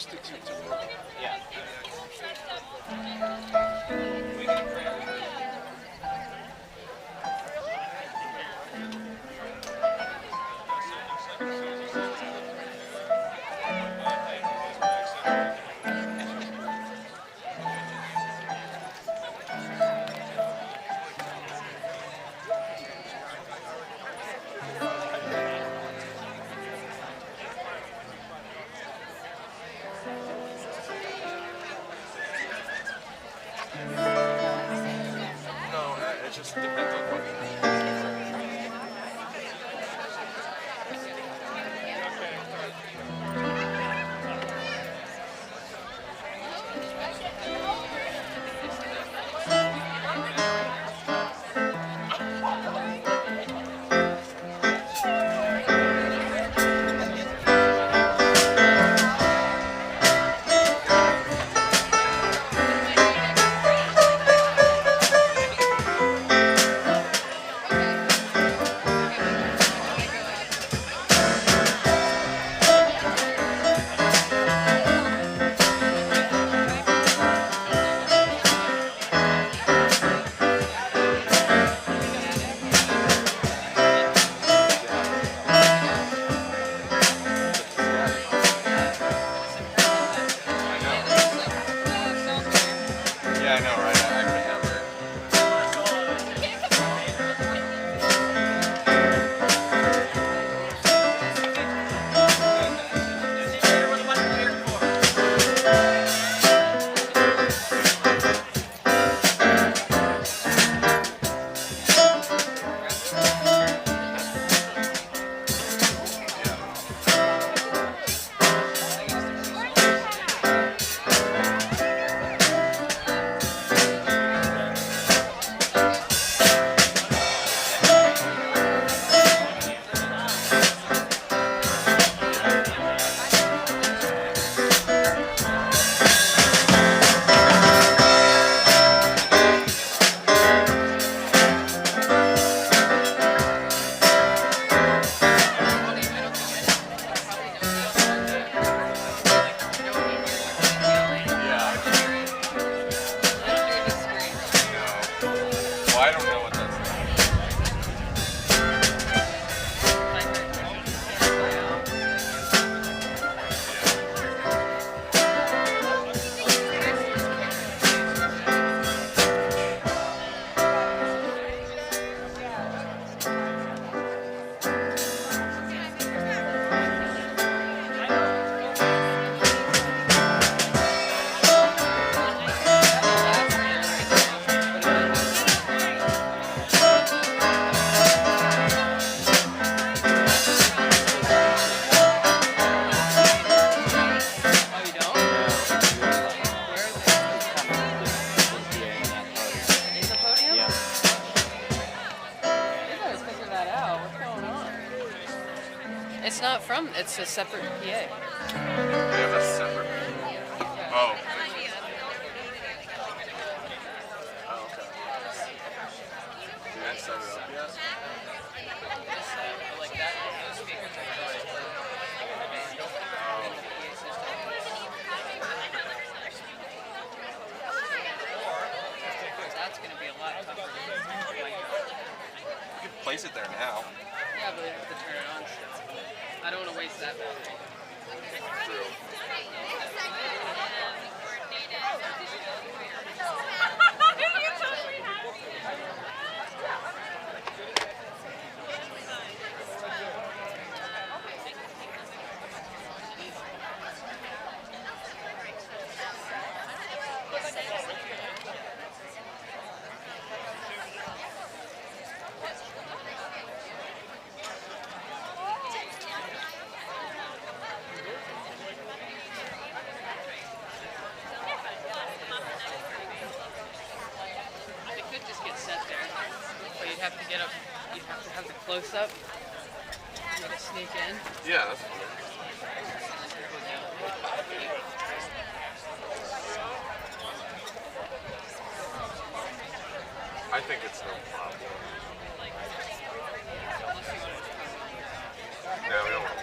logistics to work. Yeah. No, it just depends on what. Yeah, I know, right? I remember. Well, I don't know what that's like. It's not from, it's a separate PA. They have a separate. Oh. Oh, okay. Did I set it up yet? That's going to be a lot tougher. You can place it there now. Yeah, but they have to turn it on. I don't want to waste that battery. True. You'd have to get up, you'd have to have the close-up. You gotta sneak in. Yeah, that's fine. I think it's no problem. No, we don't want to.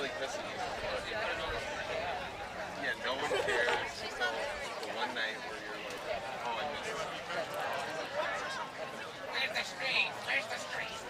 really pissing you. But, yeah, no one cares until the one night where you're like, oh, I missed it. Or something. Where's the street? Where's the street?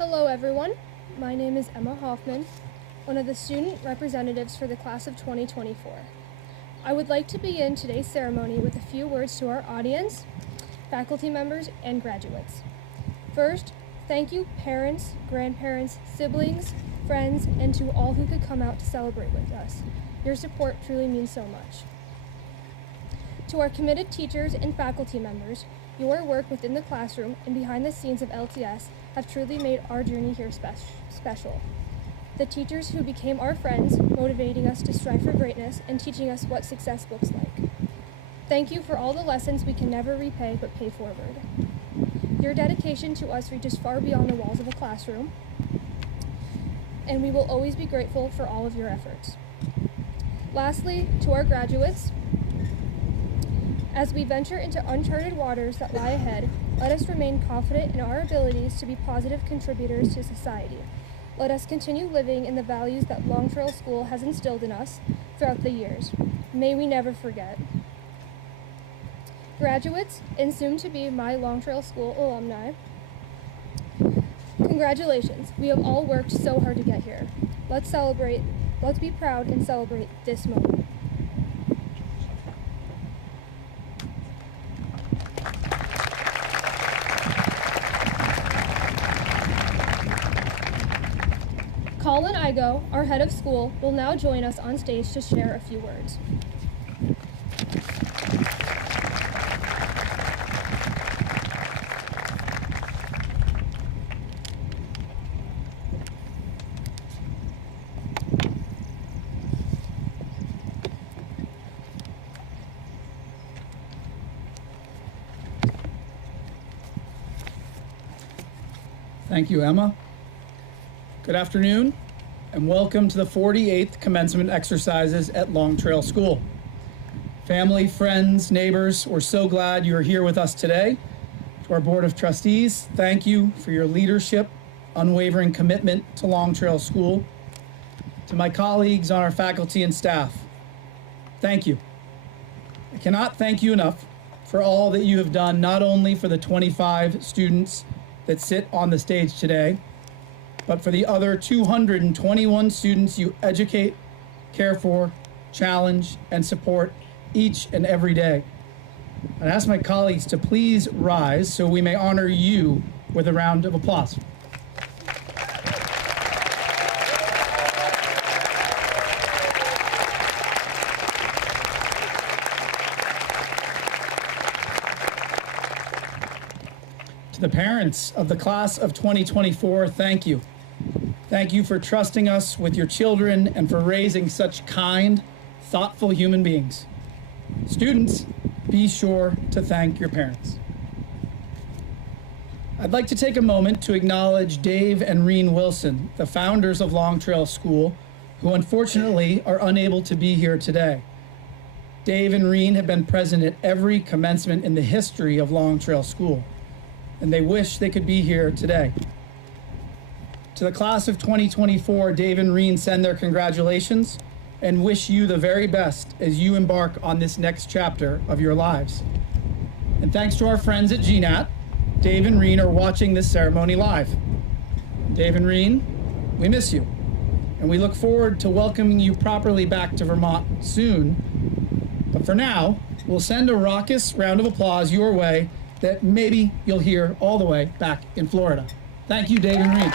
Hello everyone, my name is Emma Hoffman, one of the student representatives for the class of 2024. I would like to begin today's ceremony with a few words to our audience, faculty members, and graduates. First, thank you parents, grandparents, siblings, friends, and to all who could come out to celebrate with us. Your support truly means so much. To our committed teachers and faculty members, your work within the classroom and behind the scenes of LTS have truly made our journey here special. The teachers who became our friends, motivating us to strive for greatness and teaching us what success looks like. Thank you for all the lessons we can never repay but pay forward. Your dedication to us reaches far beyond the walls of a classroom, and we will always be grateful for all of your efforts. Lastly, to our graduates, as we venture into uncharted waters that lie ahead, let us remain confident in our abilities to be positive contributors to society. Let us continue living in the values that Long Trail School has instilled in us throughout the years. May we never forget. Graduates, and soon to be my Long Trail School alumni, congratulations. We have all worked so hard to get here. Let's celebrate, let's be proud and celebrate this moment. Colin Igo, our head of school, will now join us on stage to share a few words. Thank you, Emma. Good afternoon, and welcome to the 48th commencement exercises at Long Trail School. Family, friends, neighbors, we're so glad you are here with us today. To our Board of Trustees, thank you for your leadership, unwavering commitment to Long Trail School. To my colleagues on our faculty and staff, thank you. I cannot thank you enough for all that you have done, not only for the 25 students that sit on the stage today, but for the other 221 students you educate, care for, challenge, and support each and every day. I'd ask my colleagues to please rise so we may honor you with a round of applause. To the parents of the class of 2024, thank you. Thank you for trusting us with your children and for raising such kind, thoughtful human beings. Students, be sure to thank your parents. I'd like to take a moment to acknowledge Dave and Reen Wilson, the founders of Long Trail School, who unfortunately are unable to be here today. Dave and Reen have been present at every commencement in the history of Long Trail School, and they wish they could be here today. To the class of 2024, Dave and Reen send their congratulations and wish you the very best as you embark on this next chapter of your lives. And thanks to our friends at GNAT, Dave and Reen are watching this ceremony live. Dave and Reen, we miss you, and we look forward to welcoming you properly back to Vermont soon. But for now, we'll send a raucous round of applause your way that maybe you'll hear all the way back in Florida. Thank you, Dave and Reen.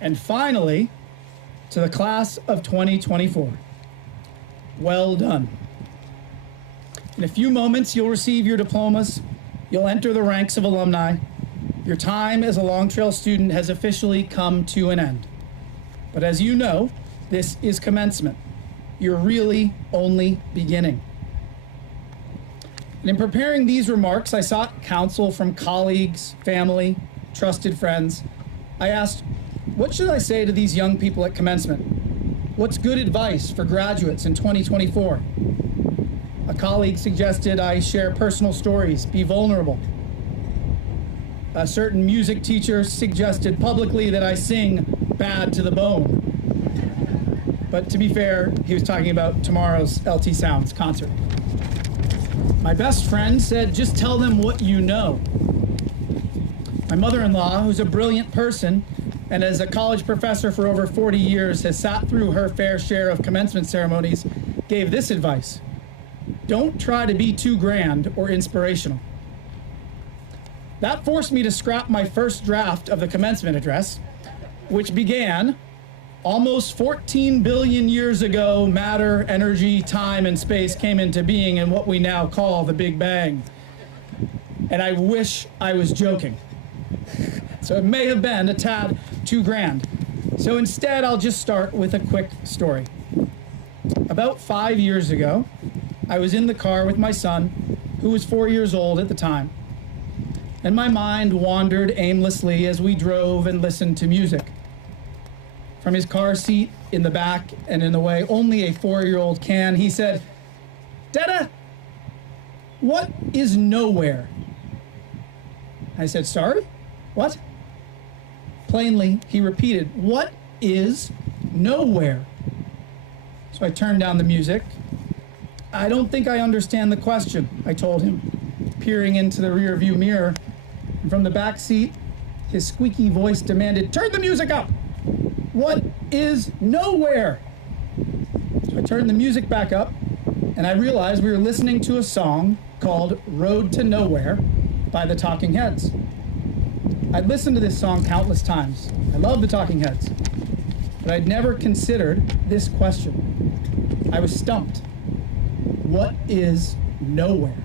And finally, to the class of 2024, well done. In a few moments, you'll receive your diplomas. You'll enter the ranks of alumni. Your time as a Long Trail student has officially come to an end. But as you know, this is commencement. You're really only beginning. And in preparing these remarks, I sought counsel from colleagues, family, trusted friends. I asked, what should I say to these young people at commencement? What's good advice for graduates in 2024? A colleague suggested I share personal stories, be vulnerable. A certain music teacher suggested publicly that I sing bad to the bone. But to be fair, he was talking about tomorrow's LT Sounds concert. My best friend said, just tell them what you know. My mother-in-law, who's a brilliant person, and as a college professor for over 40 years has sat through her fair share of commencement ceremonies, gave this advice: don't try to be too grand or inspirational. That forced me to scrap my first draft of the commencement address, which began, almost 14 billion years ago, matter, energy, time, and space came into being in what we now call the Big Bang. And I wish I was joking. So it may have been a tad too grand. So instead, I'll just start with a quick story. About 5 years ago, I was in the car with my son, who was 4 years old at the time. And my mind wandered aimlessly as we drove and listened to music. From his car seat in the back and in the way only a 4-year-old can, he said, "Dada, what is nowhere?" I said, "Sorry? What?" Plainly, he repeated, "What is nowhere?" So I turned down the music. "I don't think I understand the question," I told him, peering into the rear-view mirror. And from the back seat, his squeaky voice demanded, "Turn the music up! What is nowhere?" So I turned the music back up, and I realized we were listening to a song called "Road to Nowhere" by the Talking Heads. I'd listened to this song countless times. I love the Talking Heads, but I'd never considered this question. I was stumped. What is nowhere?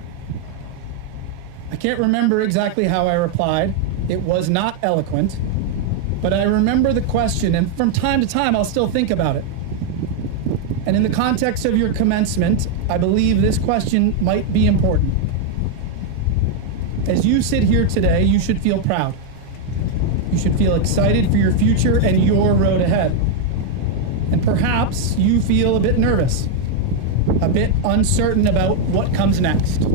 I can't remember exactly how I replied. It was not eloquent, but I remember the question, and from time to time, I'll still think about it. And in the context of your commencement, I believe this question might be important. As you sit here today, you should feel proud. You should feel excited for your future and your road ahead. And perhaps you feel a bit nervous, a bit uncertain about what comes next.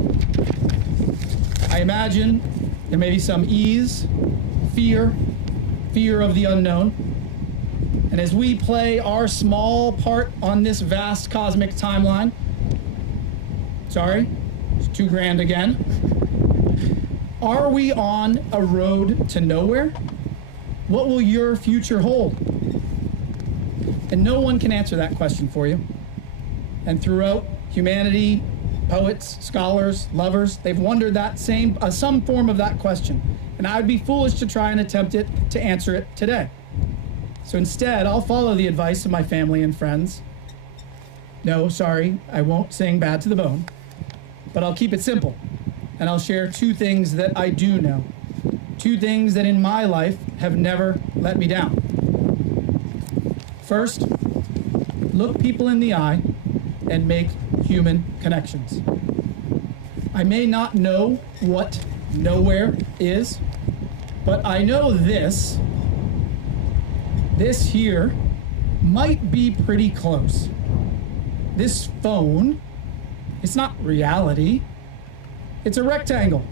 I imagine there may be some ease, fear of the unknown. And as we play our small part on this vast cosmic timeline, sorry, it's too grand again. Are we on a road to nowhere? What will your future hold? And no one can answer that question for you. And throughout humanity, poets, scholars, lovers, they've wondered that some form of that question. And I'd be foolish to try and attempt to answer it today. So instead, I'll follow the advice of my family and friends. No, sorry, I won't sing Bad to the Bone, but I'll keep it simple. And I'll share two things that I do know. Two things that in my life have never let me down. First, look people in the eye and make human connections. I may not know what nowhere is, but I know this here might be pretty close. This phone, it's not reality. It's a rectangle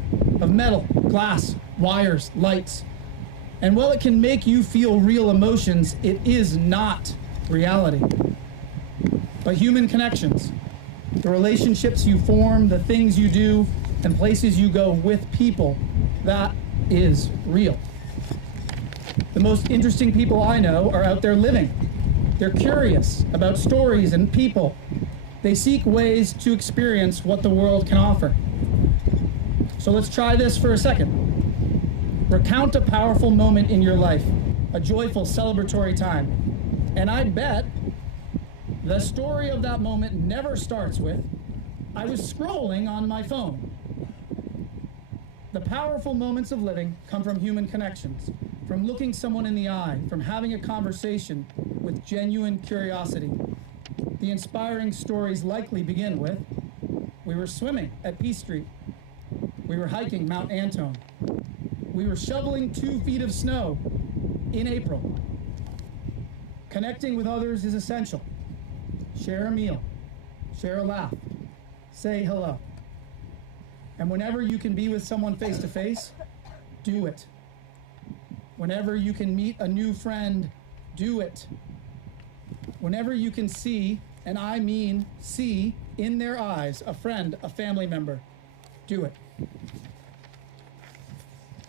of metal, glass, wires, lights. And while it can make you feel real emotions, it is not reality. But human connections, the relationships you form, the things you do, and places you go with people, that is real. The most interesting people I know are out there living. They're curious about stories and people. They seek ways to experience what the world can offer. So let's try this for a second. Recount a powerful moment in your life, a joyful, celebratory time. And I bet the story of that moment never starts with, "I was scrolling on my phone." The powerful moments of living come from human connections, from looking someone in the eye, from having a conversation with genuine curiosity. The inspiring stories likely begin with, "We were swimming at Peace Street. We were hiking Mount Antone. We were shoveling 2 feet of snow in April." Connecting with others is essential. Share a meal, share a laugh, say hello. And whenever you can be with someone face to face, do it. Whenever you can meet a new friend, do it. Whenever you can see, and I mean see, in their eyes, a friend, a family member, do it.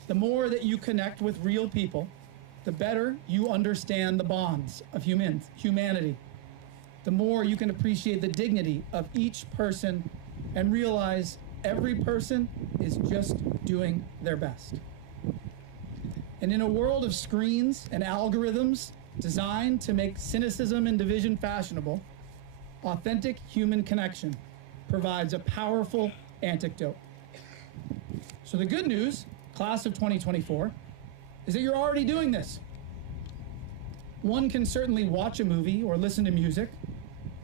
The more that you connect with real people, the better you understand the bonds of humanity. The more you can appreciate the dignity of each person and realize every person is just doing their best. And in a world of screens and algorithms designed to make cynicism and division fashionable, authentic human connection provides a powerful antidote. So the good news, class of 2024, is that you're already doing this. One can certainly watch a movie or listen to music,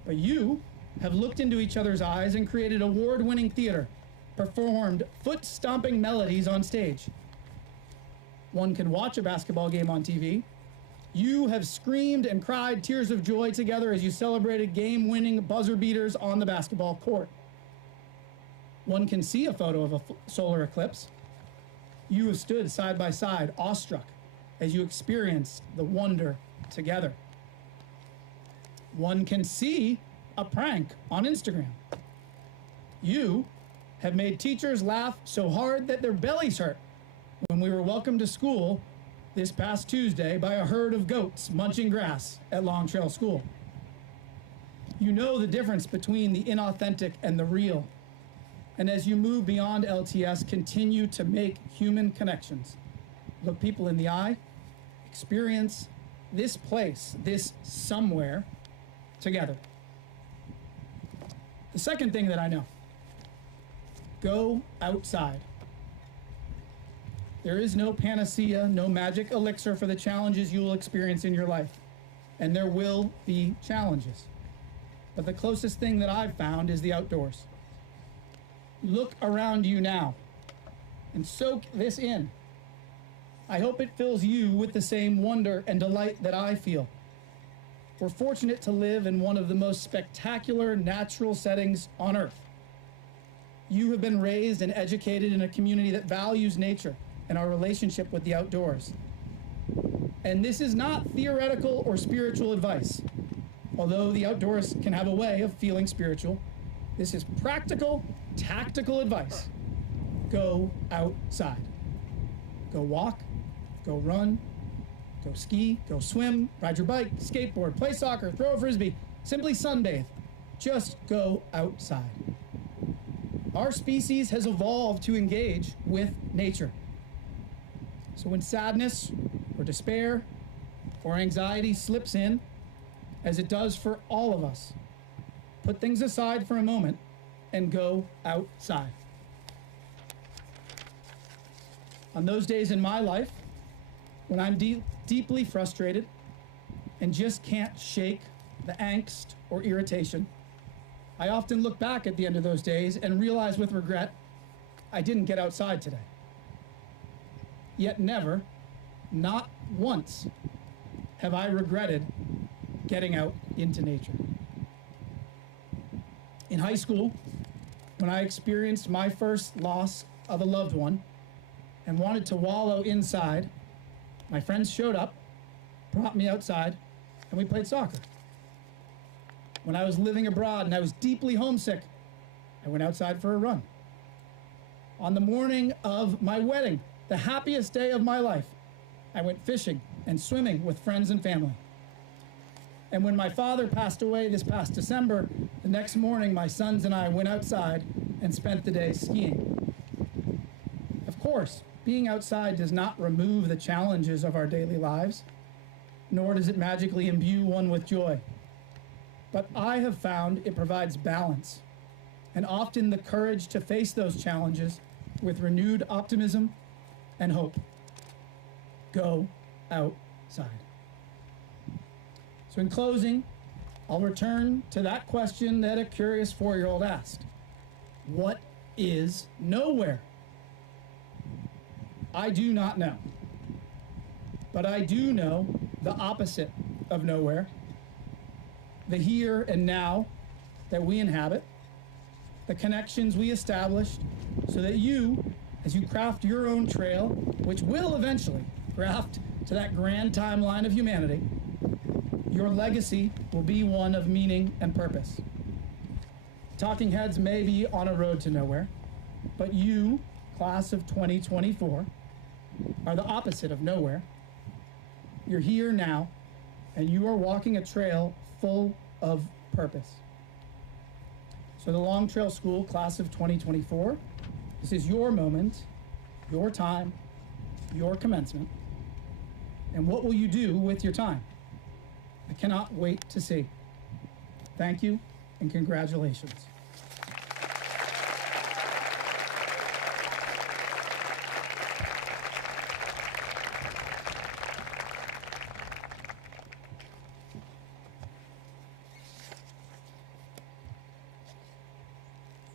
but you have looked into each other's eyes and created award-winning theater, performed foot-stomping melodies on stage. One can watch a basketball game on TV. You have screamed and cried tears of joy together as you celebrated game-winning buzzer beaters on the basketball court. One can see a photo of a solar eclipse. You have stood side by side, awestruck, as you experienced the wonder together. One can see a prank on Instagram. You have made teachers laugh so hard that their bellies hurt when we were welcomed to school this past Tuesday by a herd of goats munching grass at Long Trail School. You know the difference between the inauthentic and the real. And as you move beyond LTS, continue to make human connections. Look people in the eye, experience this place, this somewhere, together. The second thing that I know, go outside. There is no panacea, no magic elixir for the challenges you will experience in your life. And there will be challenges. But the closest thing that I've found is the outdoors. Look around you now and soak this in. I hope it fills you with the same wonder and delight that I feel. We're fortunate to live in one of the most spectacular natural settings on Earth. You have been raised and educated in a community that values nature and our relationship with the outdoors. And this is not theoretical or spiritual advice. Although the outdoors can have a way of feeling spiritual, this is practical, tactical advice. Go outside. Go walk, go run, go ski, go swim, ride your bike, skateboard, play soccer, throw a frisbee, simply sunbathe. Just go outside. Our species has evolved to engage with nature. So when sadness or despair or anxiety slips in, as it does for all of us, put things aside for a moment and go outside. On those days in my life, when I'm deeply frustrated and just can't shake the angst or irritation, I often look back at the end of those days and realize with regret, I didn't get outside today. Yet never, not once, have I regretted getting out into nature. In high school, when I experienced my first loss of a loved one and wanted to wallow inside, my friends showed up, brought me outside, and we played soccer. When I was living abroad and I was deeply homesick, I went outside for a run. On the morning of my wedding, the happiest day of my life, I went fishing and swimming with friends and family. And when my father passed away this past December, the next morning my sons and I went outside and spent the day skiing. Of course, being outside does not remove the challenges of our daily lives, nor does it magically imbue one with joy. But I have found it provides balance and often the courage to face those challenges with renewed optimism and hope. Go outside. So in closing, I'll return to that question that a curious 4-year-old asked. What is nowhere? I do not know. But I do know the opposite of nowhere. The here and now that we inhabit. The connections we established so that you, as you craft your own trail, which will eventually craft to that grand timeline of humanity, Your legacy will be one of meaning and purpose. Talking heads may be on a road to nowhere, but you, class of 2024, are the opposite of nowhere. You're here now, and you are walking a trail full of purpose. So the Long Trail School class of 2024, this is your moment, your time, your commencement. And what will you do with your time? I cannot wait to see. Thank you and congratulations.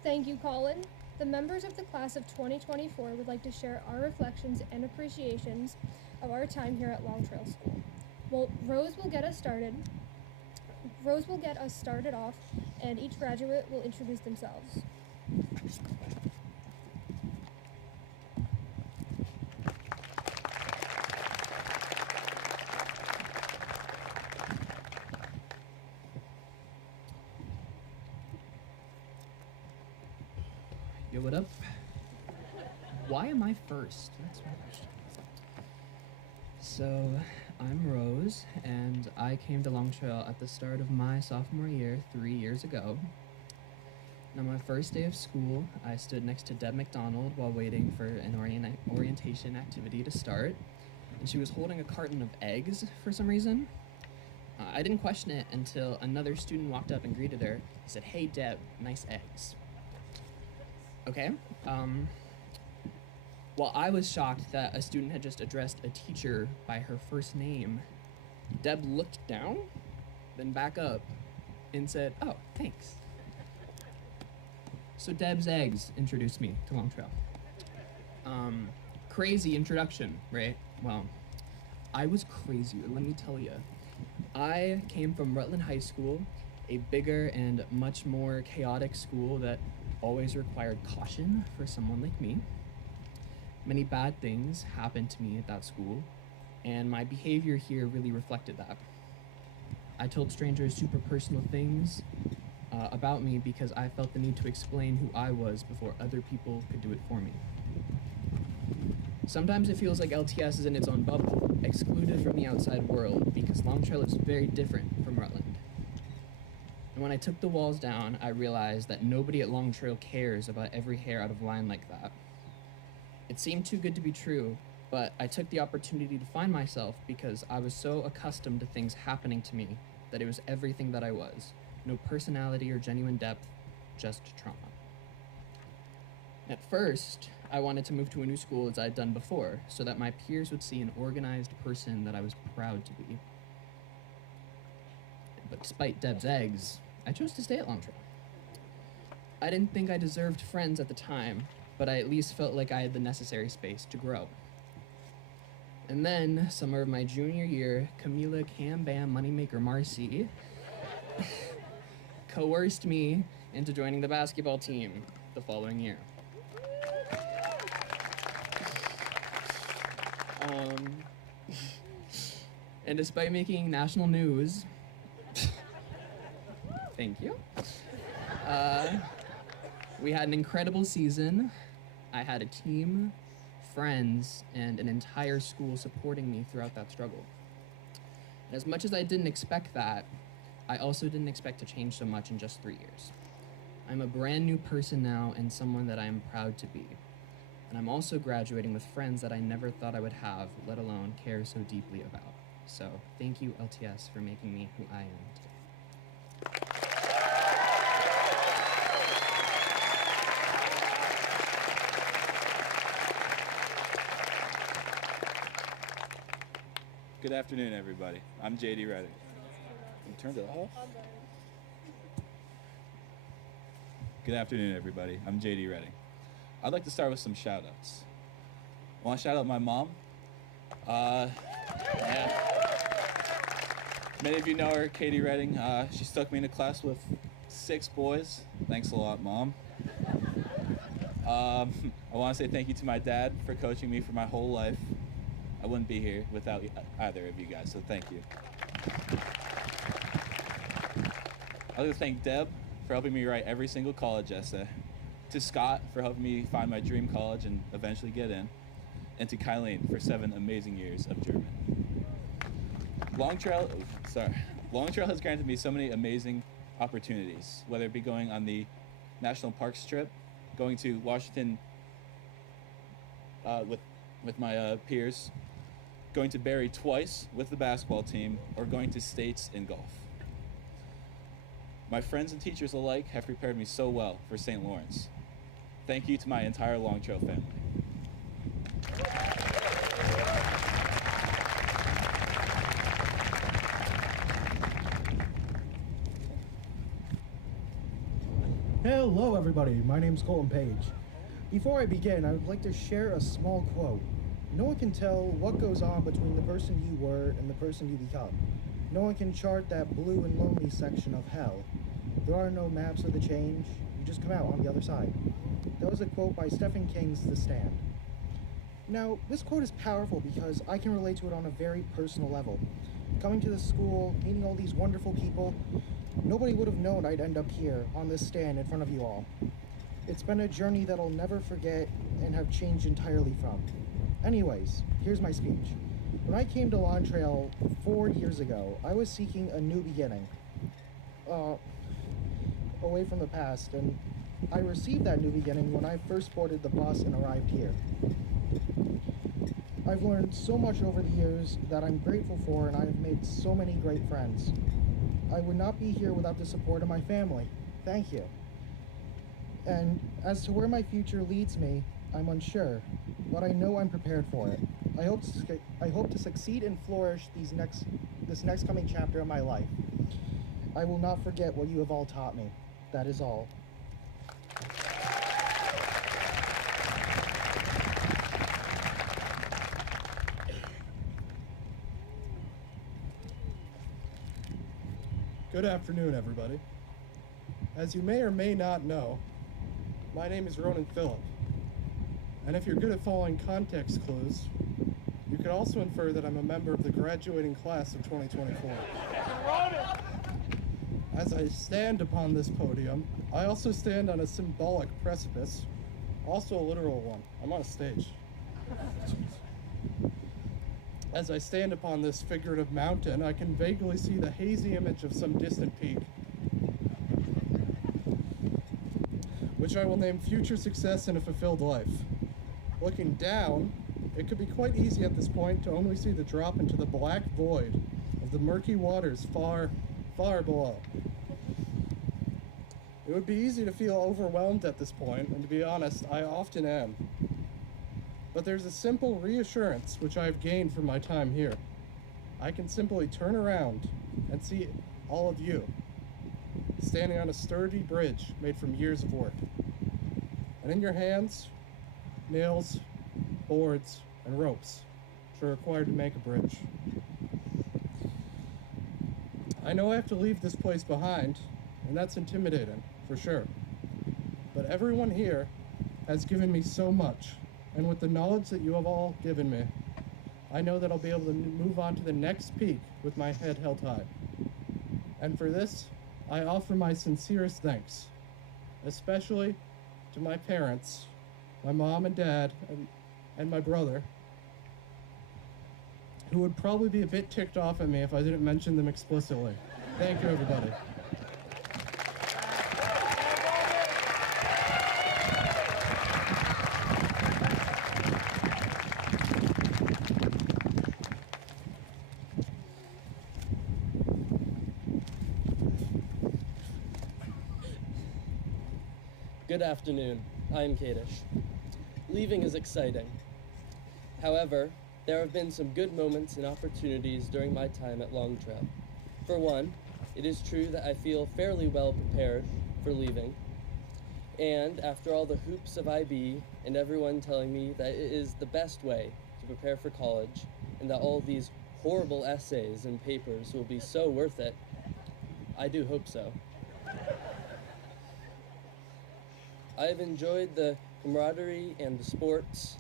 Thank you, Colin. The members of the class of 2024 would like to share our reflections and appreciations of our time here at Long Trail School. Well, Rose will get us started off, and each graduate will introduce themselves. Yo, what up? Why am I first? That's my question. So, I'm Rose, and I came to Long Trail at the start of my sophomore year 3 years ago. And on my first day of school, I stood next to Deb McDonald while waiting for an orientation activity to start, and she was holding a carton of eggs for some reason. I didn't question it until another student walked up and greeted her and said, "Hey Deb, nice eggs." Okay, while I was shocked that a student had just addressed a teacher by her first name, Deb looked down, then back up, and said, "Oh, thanks." So Deb's eggs introduced me to Long Trail. Crazy introduction, right? Well, I was crazier, let me tell you. I came from Rutland High School, a bigger and much more chaotic school that always required caution for someone like me. Many bad things happened to me at that school, and my behavior here really reflected that. I told strangers super personal things about me because I felt the need to explain who I was before other people could do it for me. Sometimes it feels like LTS is in its own bubble, excluded from the outside world, because Long Trail is very different from Rutland. And when I took the walls down, I realized that nobody at Long Trail cares about every hair out of line like that. It seemed too good to be true, but I took the opportunity to find myself because I was so accustomed to things happening to me that it was everything that I was. No personality or genuine depth, just trauma. At first, I wanted to move to a new school as I'd done before, so that my peers would see an organized person that I was proud to be. But despite Deb's eggs, I chose to stay at Long Trail. I didn't think I deserved friends at the time, but I at least felt like I had the necessary space to grow. And then, summer of my junior year, Camila Cam Bam Moneymaker Marcy coerced me into joining the basketball team the following year. And despite making national news, thank you, we had an incredible season. I had a team, friends, and an entire school supporting me throughout that struggle. And as much as I didn't expect that, I also didn't expect to change so much in just 3 years. I'm a brand new person now and someone that I am proud to be. And I'm also graduating with friends that I never thought I would have, let alone care so deeply about. So thank you, LTS, for making me who I am today. Good afternoon, everybody. I'm JD Redding. You turned it off? Good afternoon, everybody. I'm JD Redding. I'd like to start with some shout-outs. I want to shout out my mom. Many of you know her, Katie Redding. She stuck me into class with 6 boys. Thanks a lot, Mom. I want to say thank you to my dad for coaching me for my whole life. I wouldn't be here without either of you guys, so thank you. I'd like to thank Deb for helping me write every single college essay, to Scott for helping me find my dream college and eventually get in, and to Kylene for 7 amazing years of German. Long Trail has granted me so many amazing opportunities, whether it be going on the National Parks trip, going to Washington with my peers, going to Barrie twice with the basketball team, or going to states in golf. My friends and teachers alike have prepared me so well for St. Lawrence. Thank you to my entire Long Trail family. Hello everybody, my name's Colton Page. Before I begin, I would like to share a small quote. No one can tell what goes on between the person you were and the person you become. No one can chart that blue and lonely section of hell. There are no maps of the change, you just come out on the other side. That was a quote by Stephen King's The Stand. Now, this quote is powerful because I can relate to it on a very personal level. Coming to this school, meeting all these wonderful people, nobody would have known I'd end up here on this stand in front of you all. It's been a journey that I'll never forget and have changed entirely from. Anyways, here's my speech. When I came to Long Trail 4 years ago, I was seeking a new beginning. Away from the past, and I received that new beginning when I first boarded the bus and arrived here. I've learned so much over the years that I'm grateful for, and I've made so many great friends. I would not be here without the support of my family. Thank you. And as to where my future leads me, I'm unsure, but I know I'm prepared for it. I hope to succeed and flourish this next coming chapter of my life. I will not forget what you have all taught me. That is all. Good afternoon, everybody. As you may or may not know, my name is Ronan Phillip, and if you're good at following context clues, you could also infer that I'm a member of the graduating class of 2024. As I stand upon this podium, I also stand on a symbolic precipice, also a literal one. I'm on a stage. As I stand upon this figurative mountain, I can vaguely see the hazy image of some distant peak, which I will name future success in a fulfilled life. Looking down, it could be quite easy at this point to only see the drop into the black void of the murky waters far, far below. It would be easy to feel overwhelmed at this point, and to be honest, I often am. But there's a simple reassurance which I have gained from my time here. I can simply turn around and see all of you, standing on a sturdy bridge made from years of work. And in your hands, nails, boards, and ropes, which are required to make a bridge. I know I have to leave this place behind, and that's intimidating, for sure. But everyone here has given me so much, and with the knowledge that you have all given me, I know that I'll be able to move on to the next peak with my head held high. And for this, I offer my sincerest thanks, especially to my parents, my mom and dad, and my brother, who would probably be a bit ticked off at me if I didn't mention them explicitly. Thank you, everybody. Good afternoon, I'm Kadish. Leaving is exciting. However, there have been some good moments and opportunities during my time at Long Trail. For one, it is true that I feel fairly well prepared for leaving. And after all the hoops of IB and everyone telling me that it is the best way to prepare for college and that all these horrible essays and papers will be so worth it, I do hope so. I have enjoyed the camaraderie and the sports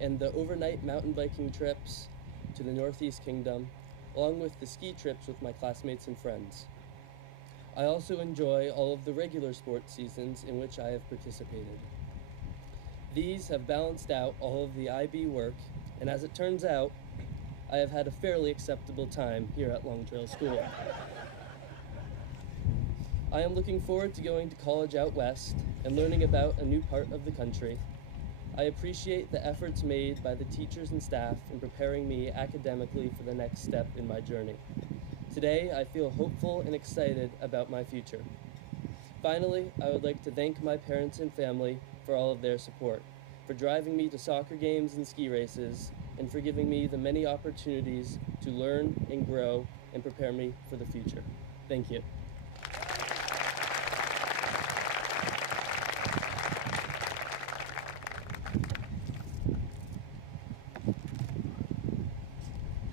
and the overnight mountain biking trips to the Northeast Kingdom, along with the ski trips with my classmates and friends. I also enjoy all of the regular sports seasons in which I have participated. These have balanced out all of the IB work, and as it turns out, I have had a fairly acceptable time here at Long Trail School. I am looking forward to going to college out west and learning about a new part of the country. I appreciate the efforts made by the teachers and staff in preparing me academically for the next step in my journey. Today, I feel hopeful and excited about my future. Finally, I would like to thank my parents and family for all of their support, for driving me to soccer games and ski races, and for giving me the many opportunities to learn and grow and prepare me for the future. Thank you.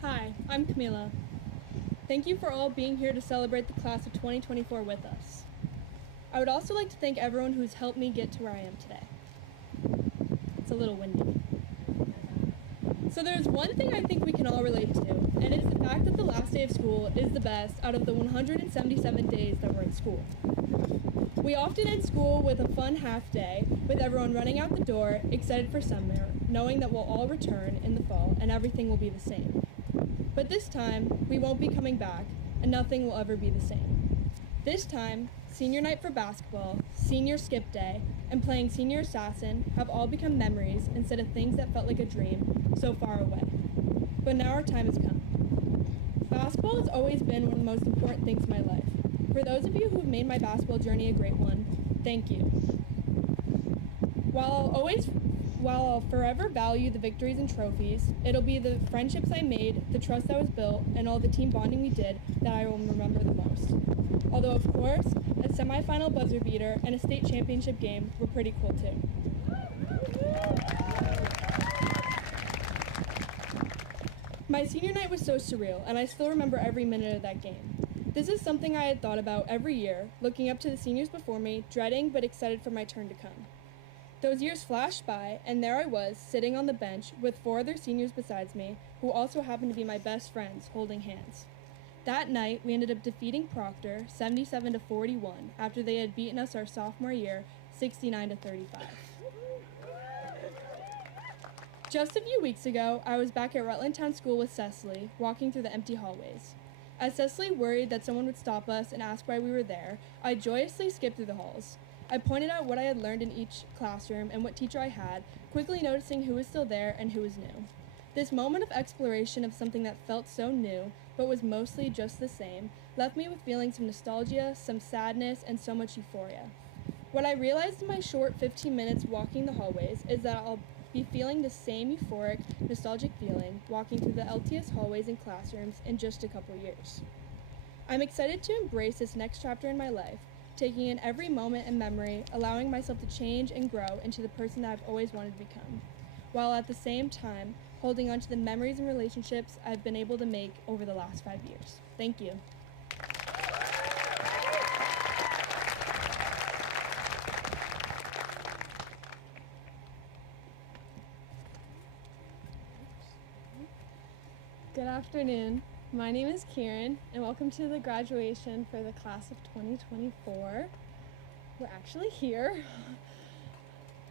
Hi, I'm Camila. Thank you for all being here to celebrate the class of 2024 with us. I would also like to thank everyone who's helped me get to where I am today. It's a little windy. So there's one thing I think we can all relate to, and it's the fact that the last day of school is the best out of the 177 days that we're in school. We often end school with a fun half day, with everyone running out the door, excited for summer, knowing that we'll all return in the fall and everything will be the same. But this time, we won't be coming back, and nothing will ever be the same. This time, senior night for basketball, senior skip day, and playing senior assassin have all become memories instead of things that felt like a dream so far away. But now our time has come. Basketball has always been one of the most important things in my life. For those of you who have made my basketball journey a great one, thank you. While I'll forever value the victories and trophies, it'll be the friendships I made, the trust that was built, and all the team bonding we did that I will remember the most. Although, of course, a semifinal buzzer beater and a state championship game were pretty cool too. My senior night was so surreal, and I still remember every minute of that game. This is something I had thought about every year, looking up to the seniors before me, dreading but excited for my turn to come. Those years flashed by, and there I was, sitting on the bench with 4 other seniors besides me, who also happened to be my best friends, holding hands. That night, we ended up defeating Proctor 77-41 after they had beaten us our sophomore year 69-35. Just a few weeks ago, I was back at Rutland Town School with Cecily, walking through the empty hallways. As Cecily worried that someone would stop us and ask why we were there, I joyously skipped through the halls. I pointed out what I had learned in each classroom and what teacher I had, quickly noticing who was still there and who was new. This moment of exploration of something that felt so new, but was mostly just the same, left me with feelings of nostalgia, some sadness, and so much euphoria. What I realized in my short 15 minutes walking the hallways is that I'll be feeling the same euphoric, nostalgic feeling walking through the LTS hallways and classrooms in just a couple years. I'm excited to embrace this next chapter in my life, taking in every moment and memory, allowing myself to change and grow into the person that I've always wanted to become, while at the same time holding on to the memories and relationships I've been able to make over the last 5 years. Thank you. Good afternoon. My name is Kieran, and welcome to the graduation for the class of 2024. We're actually here.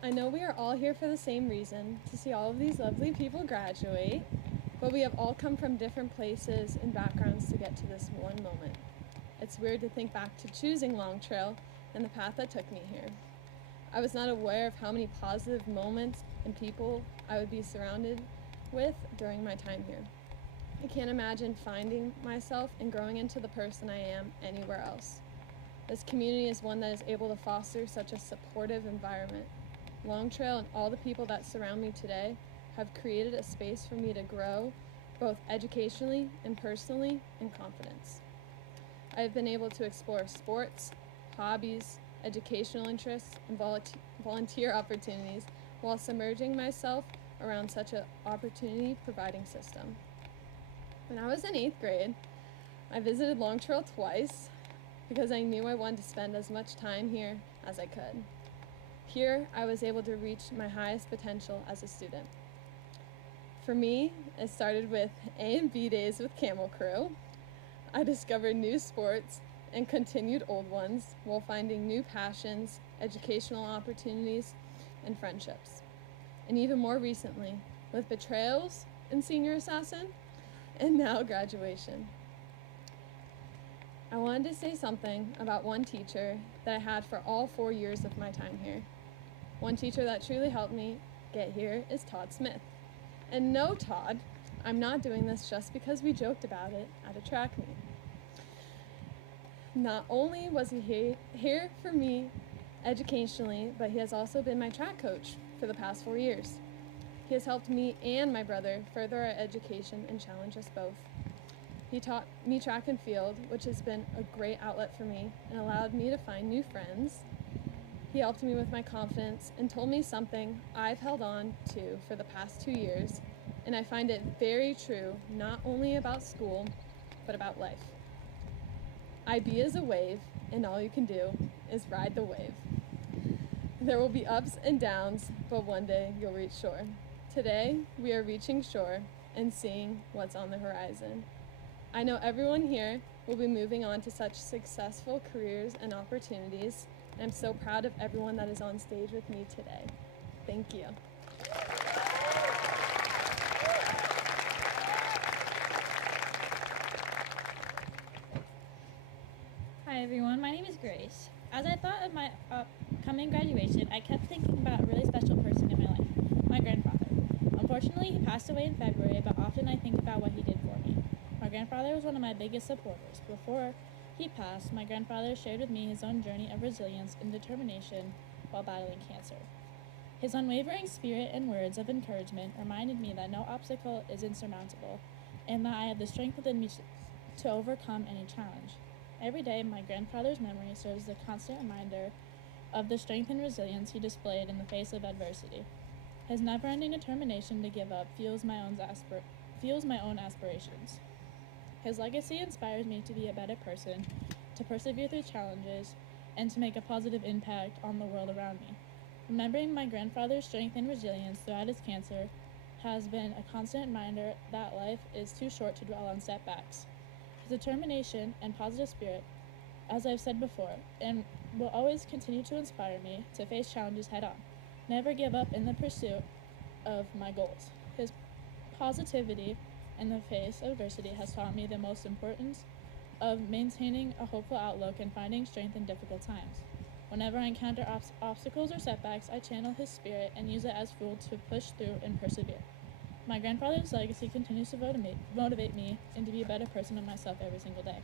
I know we are all here for the same reason, to see all of these lovely people graduate, but we have all come from different places and backgrounds to get to this one moment. It's weird to think back to choosing Long Trail and the path that took me here. I was not aware of how many positive moments and people I would be surrounded with during my time here. I can't imagine finding myself and growing into the person I am anywhere else. This community is one that is able to foster such a supportive environment. Long Trail and all the people that surround me today have created a space for me to grow, both educationally and personally, in confidence. I have been able to explore sports, hobbies, educational interests, and volunteer opportunities while submerging myself around such an opportunity-providing system. When I was in 8th grade, I visited Long Trail twice because I knew I wanted to spend as much time here as I could. Here, I was able to reach my highest potential as a student. For me, it started with A and B days with Camel Crew. I discovered new sports and continued old ones while finding new passions, educational opportunities, and friendships. And even more recently, with betrayals and senior assassin, and now graduation. I wanted to say something about one teacher that I had for all 4 years of my time here. One teacher that truly helped me get here is Todd Smith. And no, Todd, I'm not doing this just because we joked about it at a track meet. Not only was he here for me educationally, but he has also been my track coach for the past 4 years. He has helped me and my brother further our education and challenge us both. He taught me track and field, which has been a great outlet for me and allowed me to find new friends. He helped me with my confidence and told me something I've held on to for the past 2 years, and I find it very true, not only about school, but about life. IB is a wave, and all you can do is ride the wave. There will be ups and downs, but one day you'll reach shore. Today, we are reaching shore and seeing what's on the horizon. I know everyone here will be moving on to such successful careers and opportunities, and I'm so proud of everyone that is on stage with me today. Thank you. Hi everyone, my name is Grace. As I thought of my upcoming graduation, I kept thinking about a really special person in my life, my grandfather. Unfortunately, he passed away in February, but often I think about what he did for me. My grandfather was one of my biggest supporters. Before he passed, my grandfather shared with me his own journey of resilience and determination while battling cancer. His unwavering spirit and words of encouragement reminded me that no obstacle is insurmountable, and that I have the strength within me to overcome any challenge. Every day, my grandfather's memory serves as a constant reminder of the strength and resilience he displayed in the face of adversity. His never-ending determination to give up fuels my own aspirations. His legacy inspires me to be a better person, to persevere through challenges, and to make a positive impact on the world around me. Remembering my grandfather's strength and resilience throughout his cancer has been a constant reminder that life is too short to dwell on setbacks. His determination and positive spirit, as I've said before, and will always continue to inspire me to face challenges head-on. Never give up in the pursuit of my goals. His positivity in the face of adversity has taught me the most importance of maintaining a hopeful outlook and finding strength in difficult times. Whenever I encounter obstacles or setbacks, I channel his spirit and use it as fuel to push through and persevere. My grandfather's legacy continues to motivate me and to be a better person of myself every single day.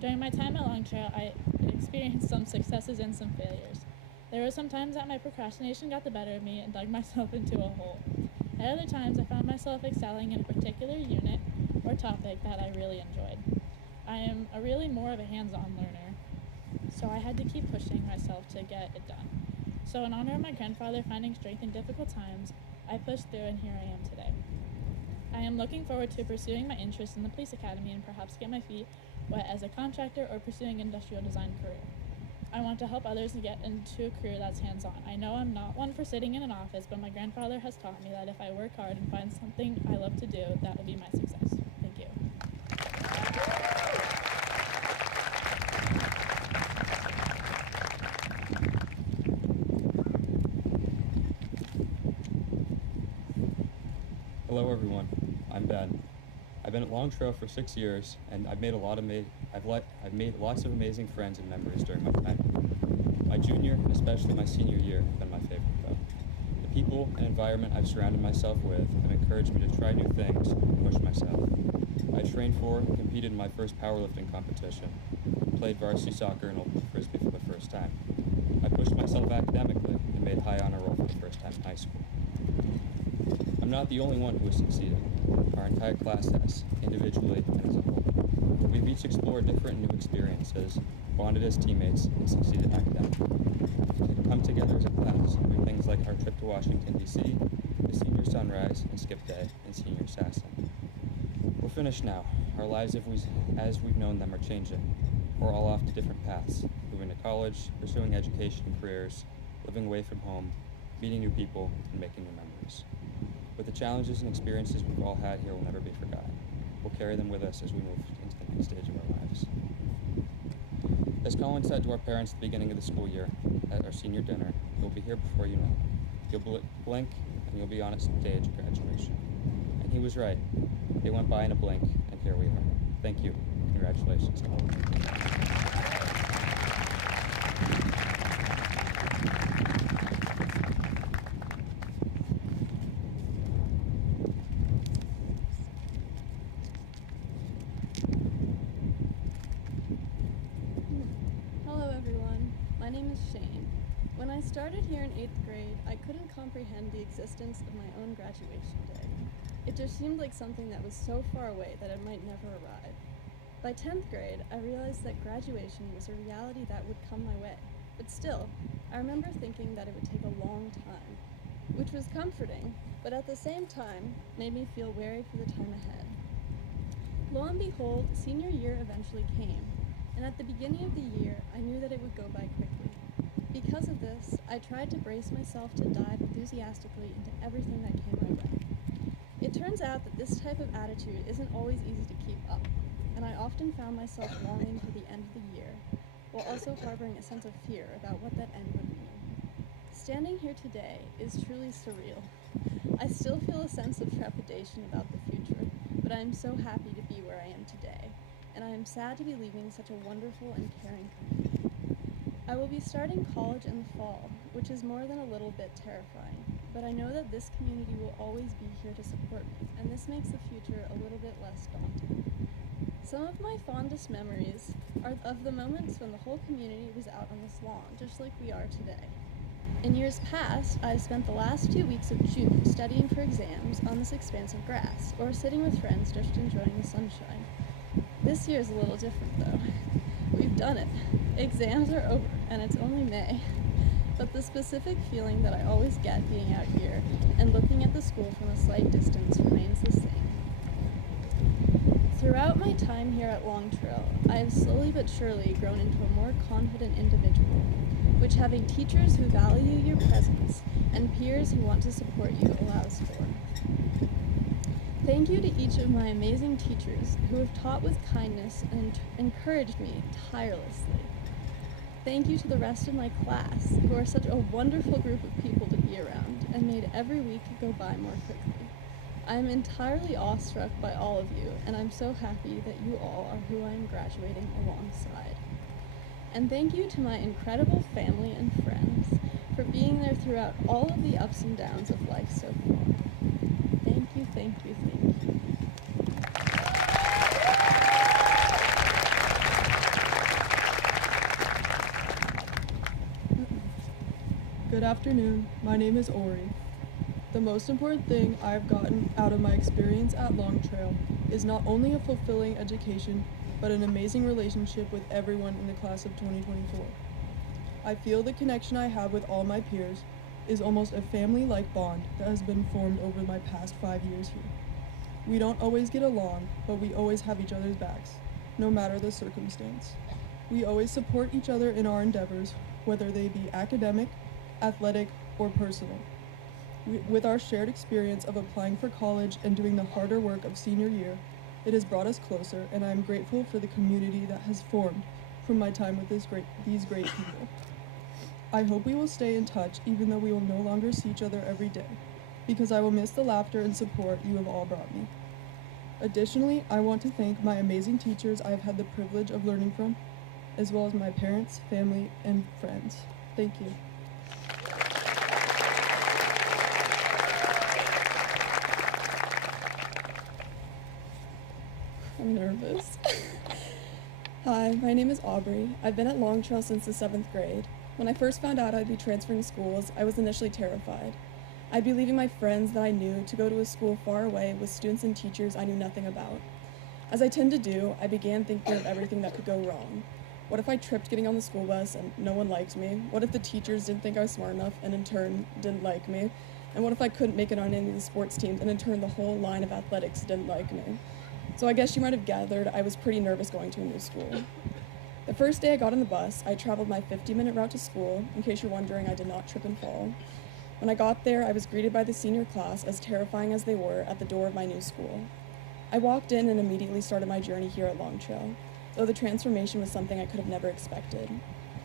During my time at Long Trail, I experienced some successes and some failures. There were some times that my procrastination got the better of me and dug myself into a hole. At other times, I found myself excelling in a particular unit or topic that I really enjoyed. I am really more of a hands-on learner, so I had to keep pushing myself to get it done. So in honor of my grandfather finding strength in difficult times, I pushed through and here I am today. I am looking forward to pursuing my interest in the police academy and perhaps get my feet wet as a contractor or pursuing an industrial design career. I want to help others to get into a career that's hands-on. I know I'm not one for sitting in an office, but my grandfather has taught me that if I work hard and find something I love to do, that will be my success. Thank you. Hello everyone, I'm Ben. I've been at Long Trail for 6 years, and I've made lots of amazing friends and memories during my time. My junior and especially my senior year have been my favorite though. The people and environment I've surrounded myself with have encouraged me to try new things and push myself. I trained for and competed in my first powerlifting competition, played varsity soccer and ultimate frisbee for the first time. I pushed myself academically and made high honor roll for the first time in high school. I'm not the only one who has succeeded. Our entire class has, individually and as a whole. We've each explored different new experiences, bonded as teammates, and succeeded academically. To come together as a class through things like our trip to Washington, D.C., the senior sunrise and skip day, and senior assassin. We're finished now. Our lives as we've known them are changing. We're all off to different paths, moving to college, pursuing education and careers, living away from home, meeting new people, and making new memories. But the challenges and experiences we've all had here will never be forgotten. We'll carry them with us as we move into the next stage of our lives. As Colin said to our parents at the beginning of the school year at our senior dinner, you'll be here before you know it. You'll blink, and you'll be on a stage at graduation. And he was right. It went by in a blink, and here we are. Thank you. Congratulations, Colin. Hello everyone, my name is Shane. When I started here in 8th grade, I couldn't comprehend the existence of my own graduation day. It just seemed like something that was so far away that it might never arrive. By 10th grade, I realized that graduation was a reality that would come my way. But still, I remember thinking that it would take a long time, which was comforting, but at the same time, made me feel wary for the time ahead. Lo and behold, senior year eventually came, and at the beginning of the year, I knew that it would go by quickly. Because of this, I tried to brace myself to dive enthusiastically into everything that came my way. It turns out that this type of attitude isn't always easy to keep up, and I often found myself longing for the end of the year, while also harboring a sense of fear about what that end would mean. Standing here today is truly surreal. I still feel a sense of trepidation about the future, but I am so happy to be where I am today, and I am sad to be leaving such a wonderful and caring community. I will be starting college in the fall, which is more than a little bit terrifying, but I know that this community will always be here to support me, and this makes the future a little bit less daunting. Some of my fondest memories are of the moments when the whole community was out on this lawn, just like we are today. In years past, I spent the last 2 weeks of June studying for exams on this expanse of grass, or sitting with friends just enjoying the sunshine. This year is a little different, though. We've done it. Exams are over, and it's only May. But the specific feeling that I always get being out here and looking at the school from a slight distance remains the same. Throughout my time here at Long Trail, I have slowly but surely grown into a more confident individual, which having teachers who value your presence and peers who want to support you allows for. Thank you to each of my amazing teachers who have taught with kindness and encouraged me tirelessly. Thank you to the rest of my class, who are such a wonderful group of people to be around and made every week go by more quickly. I am entirely awestruck by all of you, and I'm so happy that you all are who I am graduating alongside. And thank you to my incredible family and friends for being there throughout all of the ups and downs of life so far. Thank you, thank you, thank you. Good afternoon, my name is Ori. The most important thing I have gotten out of my experience at Long Trail is not only a fulfilling education, but an amazing relationship with everyone in the class of 2024. I feel the connection I have with all my peers is almost a family-like bond that has been formed over my past 5 years here. We don't always get along, but we always have each other's backs, no matter the circumstance. We always support each other in our endeavors, whether they be academic, athletic, or personal. With our shared experience of applying for college and doing the harder work of senior year, it has brought us closer, and I am grateful for the community that has formed from my time with these great people. I hope we will stay in touch even though we will no longer see each other every day, because I will miss the laughter and support you have all brought me. Additionally, I want to thank my amazing teachers I have had the privilege of learning from, as well as my parents, family, and friends. Thank you. I'm nervous. Hi, my name is Aubrey. I've been at Long Trail since the 7th grade. When I first found out I'd be transferring schools, I was initially terrified. I'd be leaving my friends that I knew to go to a school far away with students and teachers I knew nothing about. As I tend to do, I began thinking of everything that could go wrong. What if I tripped getting on the school bus and no one liked me? What if the teachers didn't think I was smart enough and in turn didn't like me? And what if I couldn't make it on any of the sports teams and in turn the whole line of athletics didn't like me? So I guess you might have gathered I was pretty nervous going to a new school. The first day I got on the bus, I traveled my 50-minute route to school. In case you're wondering, I did not trip and fall. When I got there, I was greeted by the senior class, as terrifying as they were, at the door of my new school. I walked in and immediately started my journey here at Long Trail. though the transformation was something I could have never expected.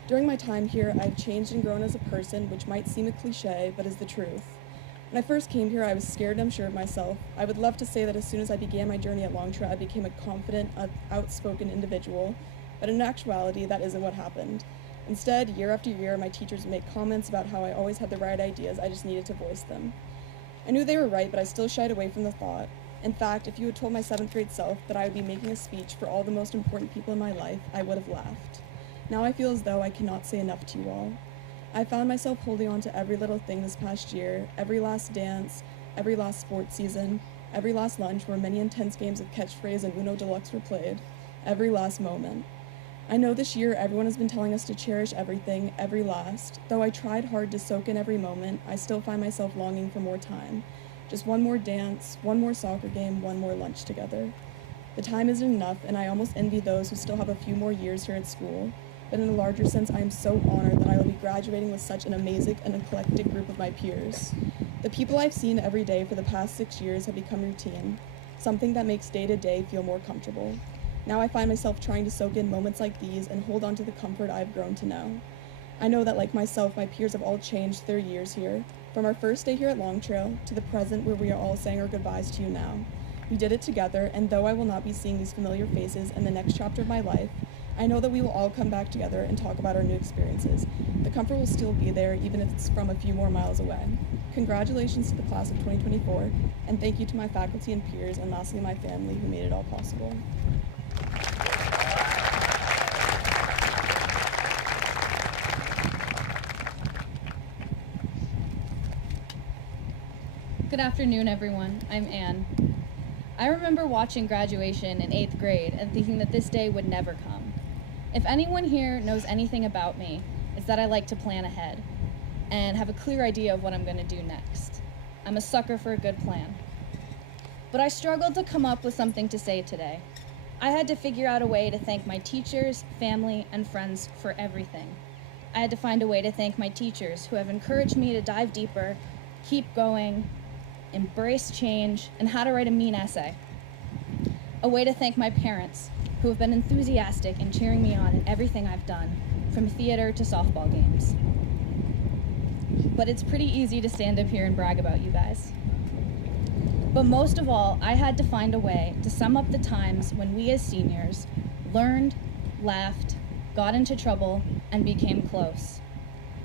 During my time here, I've changed and grown as a person, which might seem a cliche, but is the truth. When I first came here, I was scared and unsure of myself. I would love to say that as soon as I began my journey at Longtrail, I became a confident, outspoken individual, but in actuality, that isn't what happened. Instead, year after year, my teachers would make comments about how I always had the right ideas, I just needed to voice them. I knew they were right, but I still shied away from the thought. In fact, if you had told my 7th grade self that I would be making a speech for all the most important people in my life, I would have laughed. Now I feel as though I cannot say enough to you all. I found myself holding on to every little thing this past year, every last dance, every last sports season, every last lunch where many intense games of catchphrase and Uno Deluxe were played, every last moment. I know this year everyone has been telling us to cherish everything, every last. Though I tried hard to soak in every moment, I still find myself longing for more time. Just one more dance, one more soccer game, one more lunch together. The time isn't enough, and I almost envy those who still have a few more years here at school. But in a larger sense, I am so honored that I will be graduating with such an amazing and eclectic group of my peers. The people I've seen every day for the past 6 years have become routine, something that makes day-to-day feel more comfortable. Now I find myself trying to soak in moments like these and hold on to the comfort I've grown to know. I know that like myself, my peers have all changed their years here, from our first day here at Longtrail to the present where we are all saying our goodbyes to you now. We did it together, and though I will not be seeing these familiar faces in the next chapter of my life, I know that we will all come back together and talk about our new experiences. The comfort will still be there, even if it's from a few more miles away. Congratulations to the class of 2024, and thank you to my faculty and peers, and lastly my family who made it all possible. Good afternoon, everyone. I'm Anne. I remember watching graduation in 8th grade and thinking that this day would never come. If anyone here knows anything about me, it's that I like to plan ahead and have a clear idea of what I'm going to do next. I'm a sucker for a good plan. But I struggled to come up with something to say today. I had to figure out a way to thank my teachers, family, and friends for everything. I had to find a way to thank my teachers who have encouraged me to dive deeper, keep going, embrace change, and how to write a mean essay. A way to thank my parents, who have been enthusiastic in cheering me on in everything I've done, from theater to softball games. But it's pretty easy to stand up here and brag about you guys. But most of all, I had to find a way to sum up the times when we as seniors learned, laughed, got into trouble, and became close.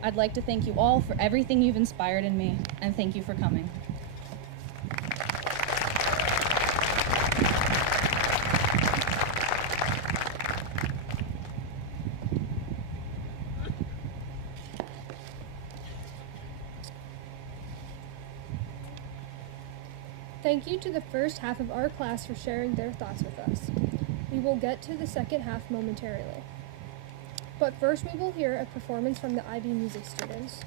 I'd like to thank you all for everything you've inspired in me, and thank you for coming. Thank you to the first half of our class for sharing their thoughts with us. We will get to the second half momentarily. But first we will hear a performance from the IB music students.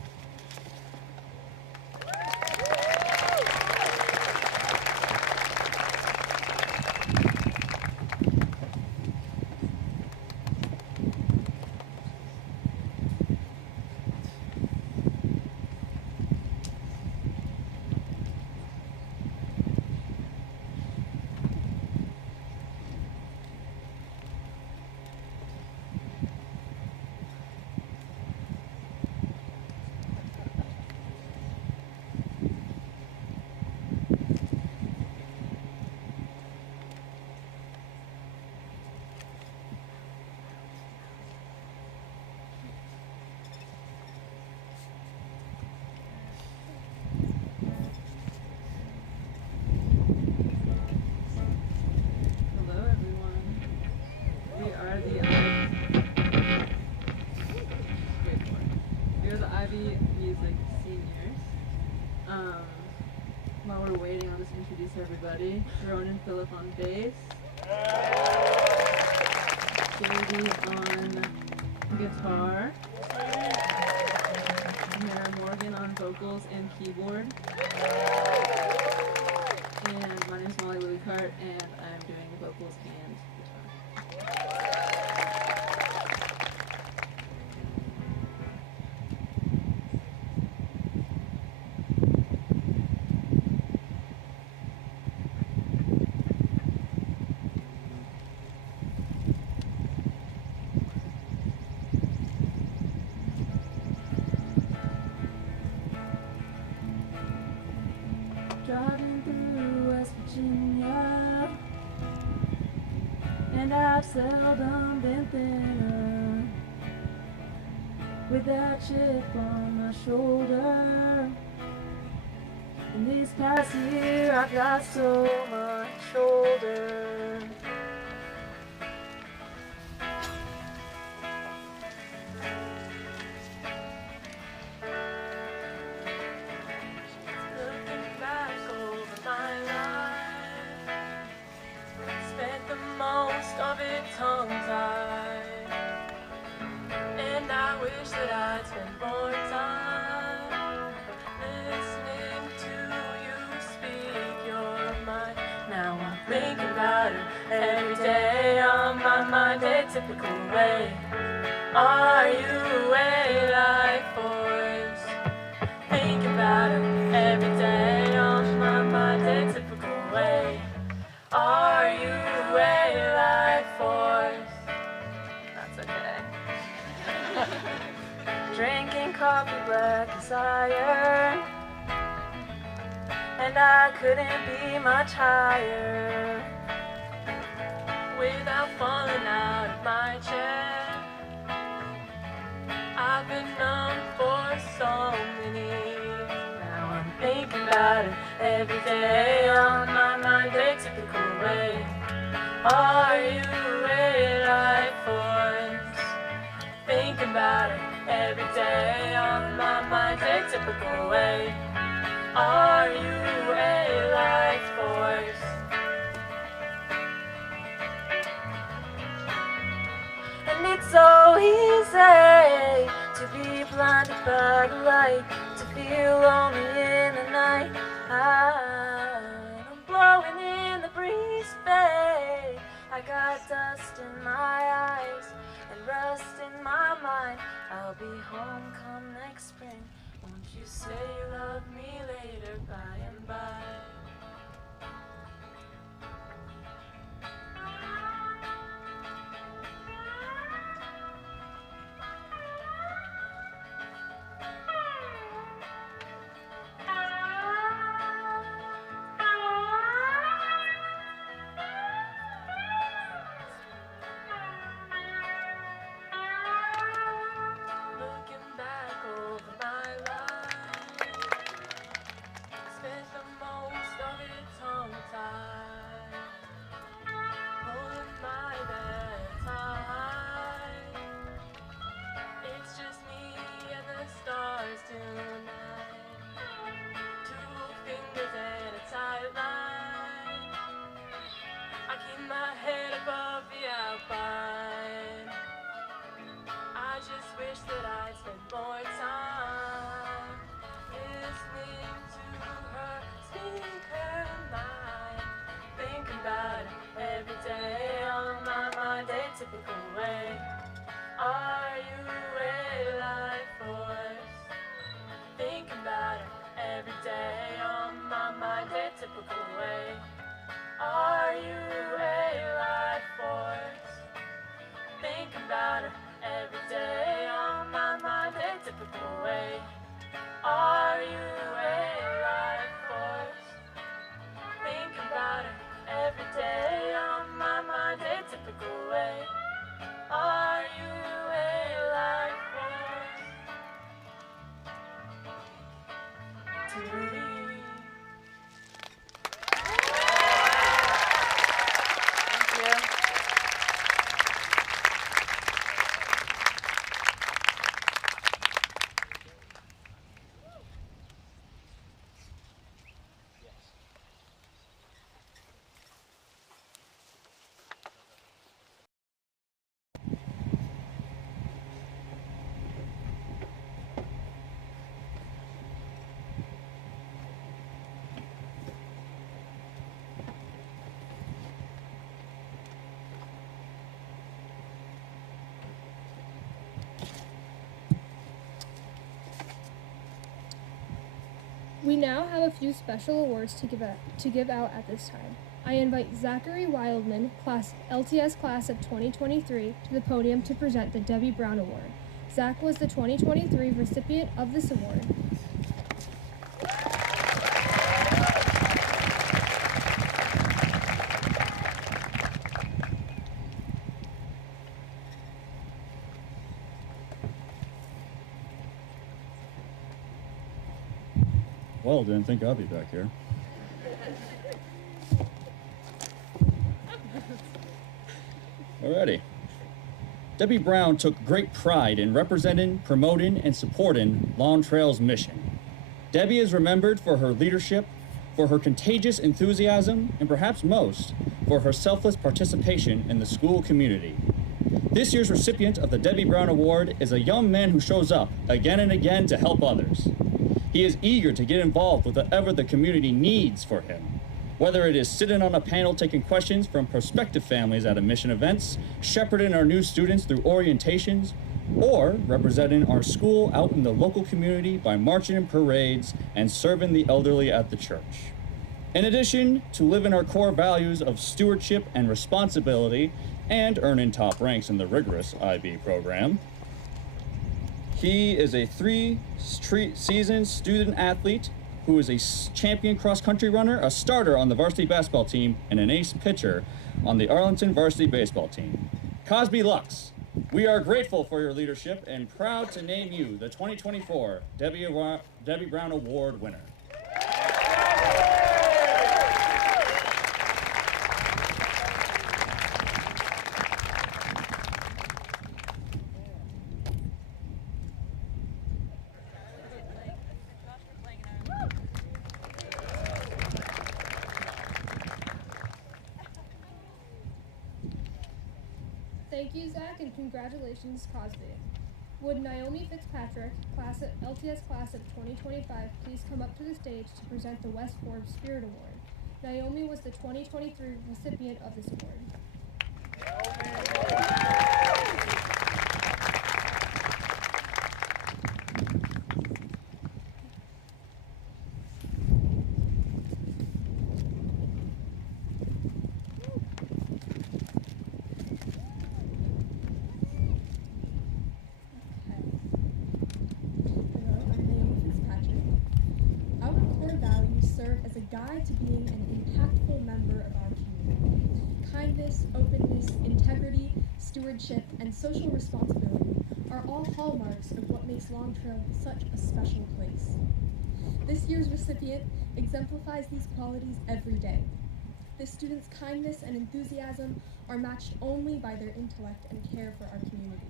Hello, everyone. We are the IB Music Seniors. While we're waiting, I'll just introduce everybody. Ronan Phillip on bass. JD on guitar. Mara Morgan on vocals and keyboard. And my name is Molly Lillykart, and I'm doing vocals and guitar. seldom been thinner, with that chip on my shoulder. In this past year I've got so much older. Looking back over my life, spent the most of it tongue-tied, and I wish that I'd spend more time listening to you speak your mind. Now I'm thinking about it every day on my mind, a typical way. Are you a life force? Thinking about it every day on my mind, a typical way. Are you a life force? That's okay. Drinking coffee black as iron, and I couldn't be much higher without falling out of my chair. I've been numb for so many years. Now I'm thinking about it every day on my mind, a typical way. Are you a life force? Thinking about it every day on my mind, a typical way. Are you a life force? And it's so easy to be blinded by the light, to feel lonely in the night. I'm blowing in the breeze, babe. I got dust in my eyes and rust in my mind. I'll be home come next spring. Won't you say you love me later, by and by? Looking back over my life, spent the most of it tongue-tied, pulling my bed tight. It's just me and the stars tonight, 2 fingers and a tight line. I keep my head above the alpine. I just wish that I'd spend more time listening to her speak her mind. Thinking about it every day on my mind, a typical way. Are you a life force? Thinking about it every day on my mind, a typical way. Are you a life force? Thinking about it every day on my mind, a typical way. Are you a life force? Thinking about it every day on my mind, a typical way. Are you a life force? To me. Thank you. We now have a few special awards to give out at this time. I invite Zachary Wildman, LTS class of 2023, to the podium to present the Debbie Brown Award. Zach was the 2023 recipient of this award. Well, didn't think I'd be back here. Alrighty. Debbie Brown took great pride in representing, promoting, and supporting Long Trail's mission. Debbie is remembered for her leadership, for her contagious enthusiasm, and perhaps most, for her selfless participation in the school community. This year's recipient of the Debbie Brown Award is a young man who shows up again and again to help others. He is eager to get involved with whatever the community needs for him. Whether it is sitting on a panel taking questions from prospective families at admission events, shepherding our new students through orientations, or representing our school out in the local community by marching in parades and serving the elderly at the church. In addition to living our core values of stewardship and responsibility and earning top ranks in the rigorous IB program, he is a three-season student athlete who is a champion cross-country runner, a starter on the varsity basketball team, and an ace pitcher on the Arlington varsity baseball team. Cosby Lux, we are grateful for your leadership and proud to name you the 2024 Debbie Brown Award winner. Thank you, Zach, and congratulations, Cosby. Would Naomi Fitzpatrick, LTS class of 2025, please come up to the stage to present the West Forbes Spirit Award? Naomi was the 2023 recipient of this award. As a guide to being an impactful member of our community. Kindness, openness, integrity, stewardship, and social responsibility are all hallmarks of what makes Long Trail such a special place. This year's recipient exemplifies these qualities every day. This student's kindness and enthusiasm are matched only by their intellect and care for our community.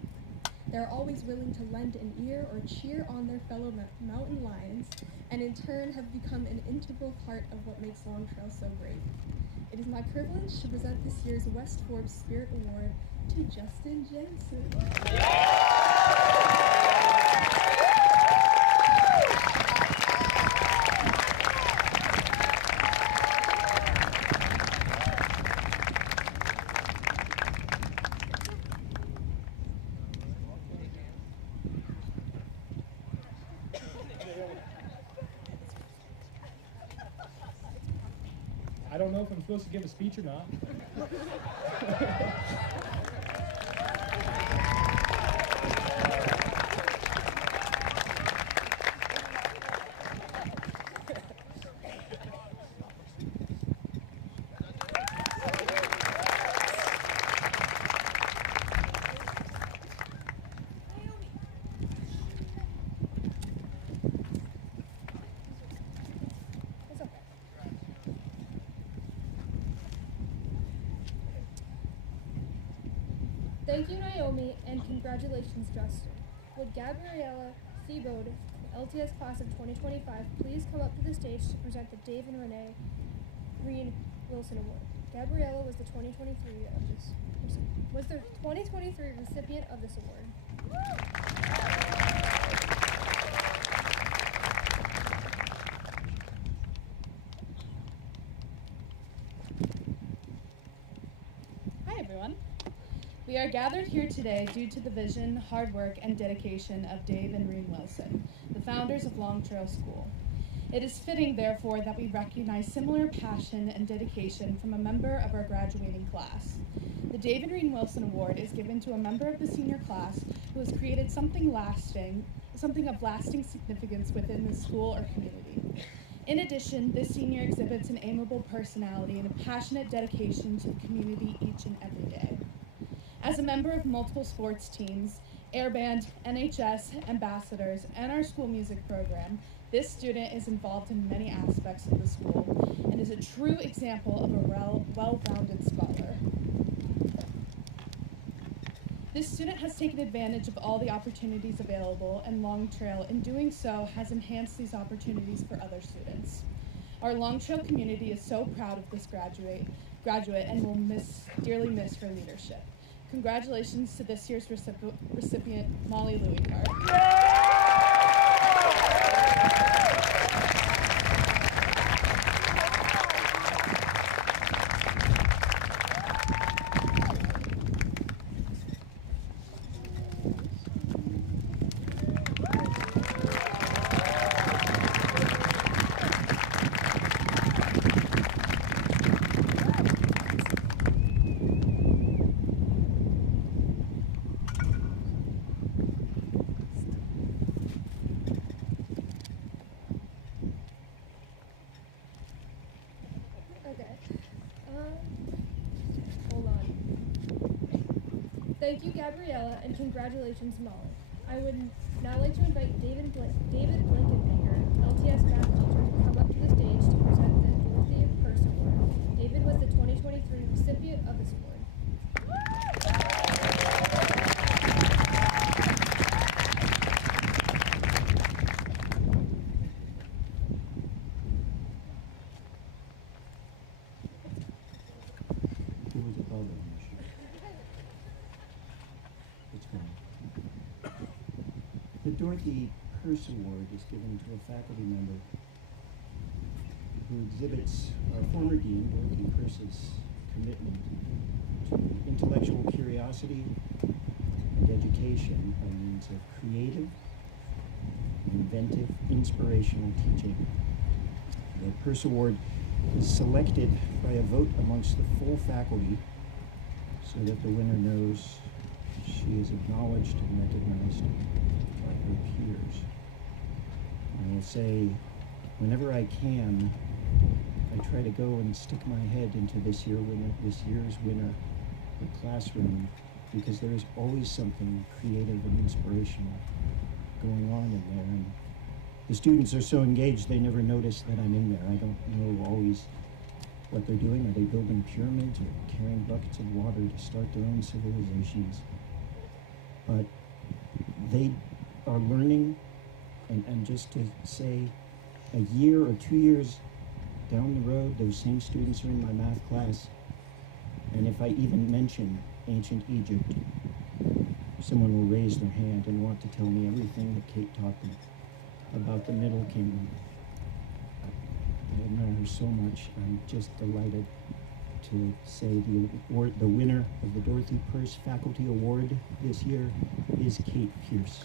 They're always willing to lend an ear or cheer on their fellow mountain lions, and in turn have become an integral part of what makes Long Trail so great. It is my privilege to present this year's West Forbes Spirit Award to Justin Jensen. I don't know if I'm supposed to give a speech or not. Thank you, Naomi, and congratulations, Justin. Would Gabriella Seabode, LTS class of 2025, please come up to the stage to present the Dave and Renee Green Wilson Award? Gabriella was the 2023 recipient of this award. Hi, everyone. We are gathered here today due to the vision, hard work, and dedication of Dave and Reen Wilson, the founders of Long Trail School. It is fitting, therefore, that we recognize similar passion and dedication from a member of our graduating class. The Dave and Reen Wilson Award is given to a member of the senior class who has created something of lasting significance within the school or community. In addition, this senior exhibits an amiable personality and a passionate dedication to the community each and every day. As a member of multiple sports teams air band, NHS, ambassadors, and our school music program, this student is involved in many aspects of the school and is a true example of a well-rounded scholar. This student has taken advantage of all the opportunities available, and Long Trail, in doing so, has enhanced these opportunities for other students. Our Long Trail community is so proud of this graduate and will dearly miss her leadership. Congratulations to this year's recipient, Molly Louiscart. Hold on. Thank you, Gabriella, and congratulations, Molly. I would now like to invite David Blankenbaker, LTS math teacher, to come up to the stage to present the Dorothy Purse Award. David was the 2023 recipient of this award. The Dorothy Purse Award is given to a faculty member who exhibits our former dean, Dorothy Purse's, commitment to intellectual curiosity and education by means of creative, inventive, inspirational teaching. The Purse Award is selected by a vote amongst the full faculty so that the winner knows she is acknowledged and recognized by her peers. I will say, whenever I can, I try to go and stick my head into this year's winner, the classroom, because there is always something creative and inspirational going on in there. And the students are so engaged, they never notice that I'm in there. I don't know always what they're doing. Are they building pyramids or carrying buckets of water to start their own civilizations? But they are learning, and just to say, a year or 2 years down the road, those same students are in my math class, and if I even mention ancient Egypt, someone will raise their hand and want to tell me everything that Kate taught them about the Middle Kingdom. I admire her so much. I'm just delighted to say the winner of the Dorothy Purse Faculty Award this year is Kate Pierce.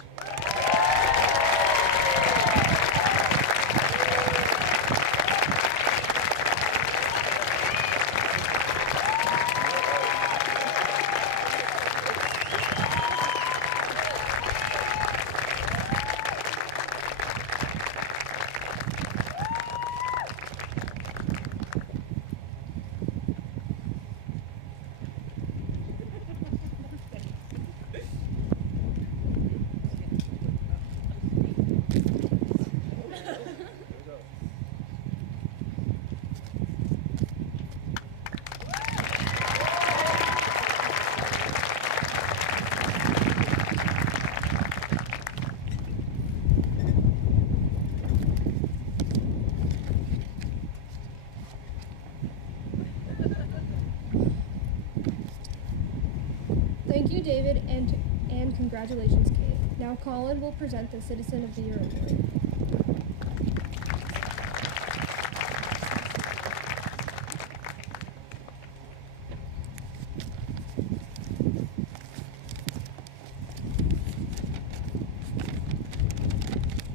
Thank you, David, and congratulations, Kate. Now Colin will present the Citizen of the Year Award.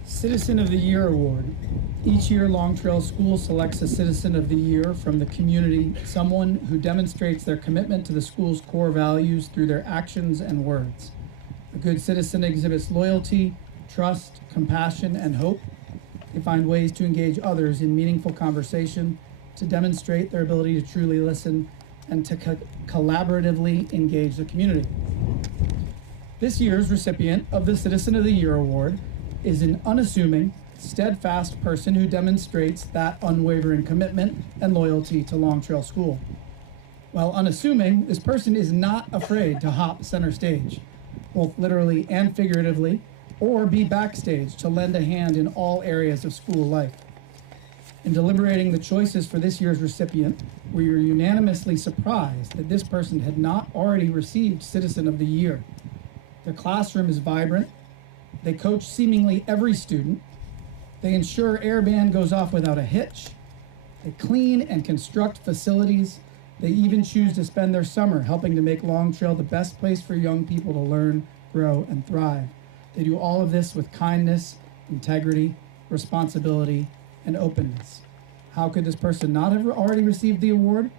Citizen of the Year Award. Each year, Long Trail School selects a Citizen of the Year from the community, someone who demonstrates their commitment to the school's core values through their actions and words. A good citizen exhibits loyalty, trust, compassion, and hope. They find ways to engage others in meaningful conversation, to demonstrate their ability to truly listen, and to collaboratively engage the community. This year's recipient of the Citizen of the Year Award is an unassuming, steadfast person who demonstrates that unwavering commitment and loyalty to Long Trail School. While unassuming, this person is not afraid to hop center stage, both literally and figuratively, or be backstage to lend a hand in all areas of school life. In deliberating the choices for this year's recipient, we were unanimously surprised that this person had not already received Citizen of the Year. Their classroom is vibrant, they coach seemingly every student, they ensure air band goes off without a hitch, they clean and construct facilities, they even choose to spend their summer helping to make Long Trail the best place for young people to learn, grow, and thrive. They do all of this with kindness, integrity, responsibility, and openness. How could this person not have already received the award?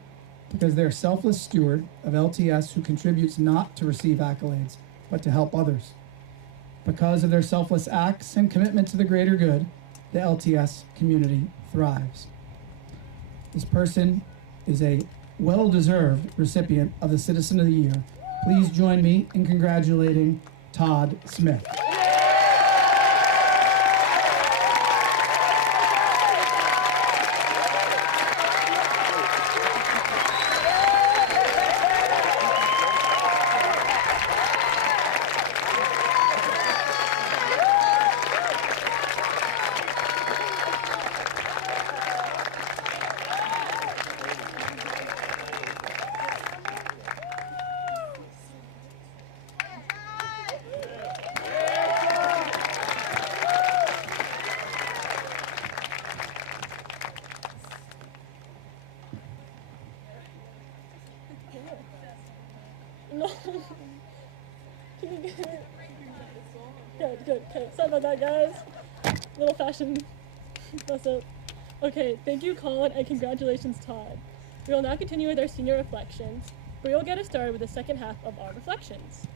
Because they're a selfless steward of LTS who contributes not to receive accolades, but to help others. Because of their selfless acts and commitment to the greater good, the LTS community thrives. This person is a well-deserved recipient of the Citizen of the Year. Please join me in congratulating Todd Smith. No. Good. Okay, sorry about that, guys. Little fashion mess up. Okay, thank you, Colin, and congratulations, Todd. We will now continue with our senior reflections. We will get us started with the second half of our reflections.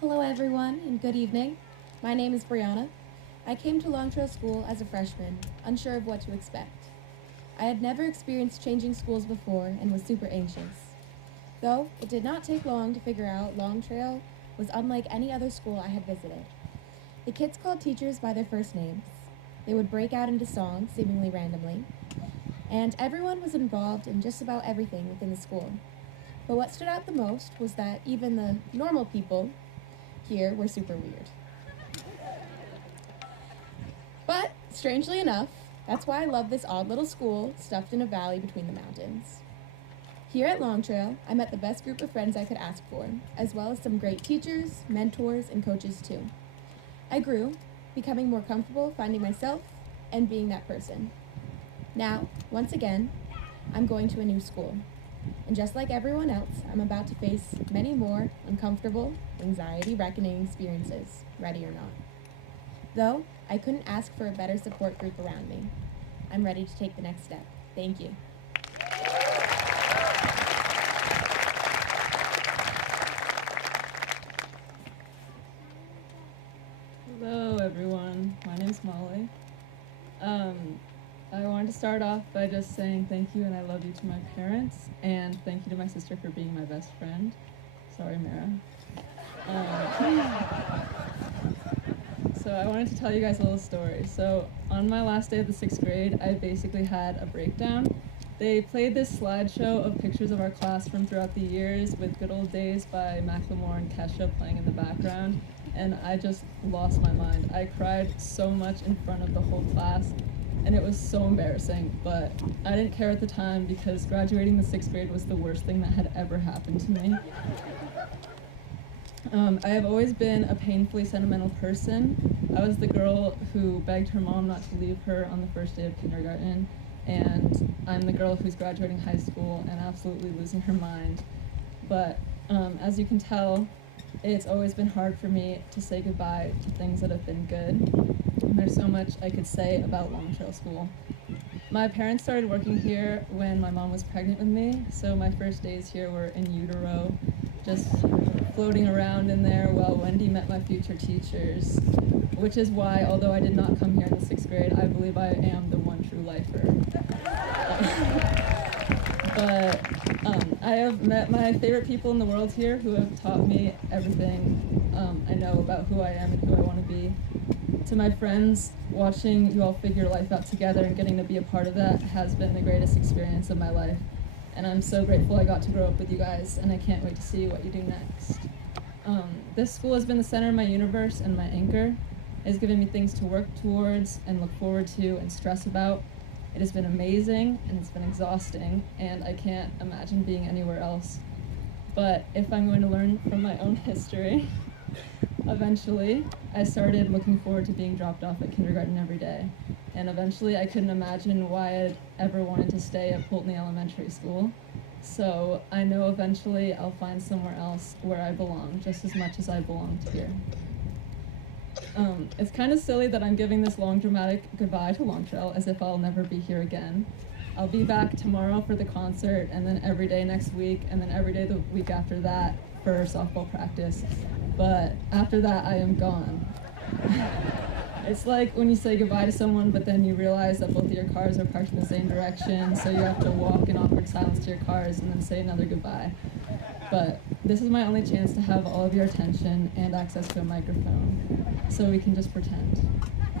Hello everyone, and good evening. My name is Brianna. I came to Long Trail School as a freshman, unsure of what to expect. I had never experienced changing schools before and was super anxious. Though, it did not take long to figure out Long Trail was unlike any other school I had visited. The kids called teachers by their first names. They would break out into songs, seemingly randomly, and everyone was involved in just about everything within the school. But what stood out the most was that even the normal people here were super weird. But, strangely enough, that's why I love this odd little school stuffed in a valley between the mountains. Here at Long Trail, I met the best group of friends I could ask for, as well as some great teachers, mentors, and coaches too. I grew, becoming more comfortable finding myself and being that person. Now, once again, I'm going to a new school. And just like everyone else, I'm about to face many more uncomfortable, anxiety-reckoning experiences, ready or not. Though, I couldn't ask for a better support group around me. I'm ready to take the next step. Thank you. Hello everyone, my name's Molly. I wanted to start off by just saying thank you and I love you to my parents, and thank you to my sister for being my best friend. Sorry, Mara. So I wanted to tell you guys a little story. So on my last day of the 6th grade, I basically had a breakdown. They played this slideshow of pictures of our class from throughout the years with Good Old Days by Macklemore and Kesha playing in the background, and I just lost my mind. I cried so much in front of the whole class, and it was so embarrassing, but I didn't care at the time because graduating the 6th grade was the worst thing that had ever happened to me. I have always been a painfully sentimental person. I was the girl who begged her mom not to leave her on the first day of kindergarten, and I'm the girl who's graduating high school and absolutely losing her mind. But as you can tell, it's always been hard for me to say goodbye to things that have been good. And there's so much I could say about Long Trail School. My parents started working here when my mom was pregnant with me, so my first days here were in utero, just floating around in there while Wendy met my future teachers, which is why, although I did not come here in the 6th grade, I believe I am the one true lifer. But I have met my favorite people in the world here who have taught me everything I know about who I am and who I want to be. To my friends, watching you all figure life out together and getting to be a part of that has been the greatest experience of my life. And I'm so grateful I got to grow up with you guys, and I can't wait to see what you do next. This school has been the center of my universe and my anchor. It has given me things to work towards and look forward to and stress about. It has been amazing, and it's been exhausting, and I can't imagine being anywhere else. But if I'm going to learn from my own history, eventually I started looking forward to being dropped off at kindergarten every day. And eventually I couldn't imagine why I'd ever wanted to stay at Pulteney Elementary School. So I know eventually I'll find somewhere else where I belong, just as much as I belonged here. It's kind of silly that I'm giving this long dramatic goodbye to Long Trail as if I'll never be here again. I'll be back tomorrow for the concert, and then every day next week, and then every day the week after that for softball practice. But after that, I am gone. It's like when you say goodbye to someone, but then you realize that both of your cars are parked in the same direction, so you have to walk in awkward silence to your cars and then say another goodbye. But this is my only chance to have all of your attention and access to a microphone, so we can just pretend.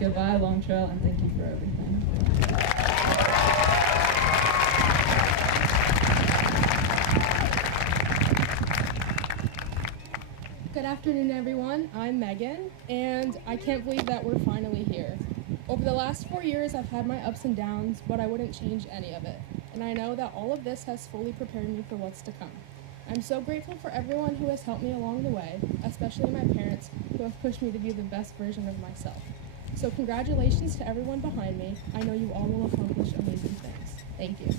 Goodbye, Long Trail, and thank you for everything. Good afternoon, everyone. I'm Megan, and I can't believe that we're finally here. Over the last 4 years, I've had my ups and downs, but I wouldn't change any of it. And I know that all of this has fully prepared me for what's to come. I'm so grateful for everyone who has helped me along the way, especially my parents, who have pushed me to be the best version of myself. So congratulations to everyone behind me. I know you all will accomplish amazing things. Thank you.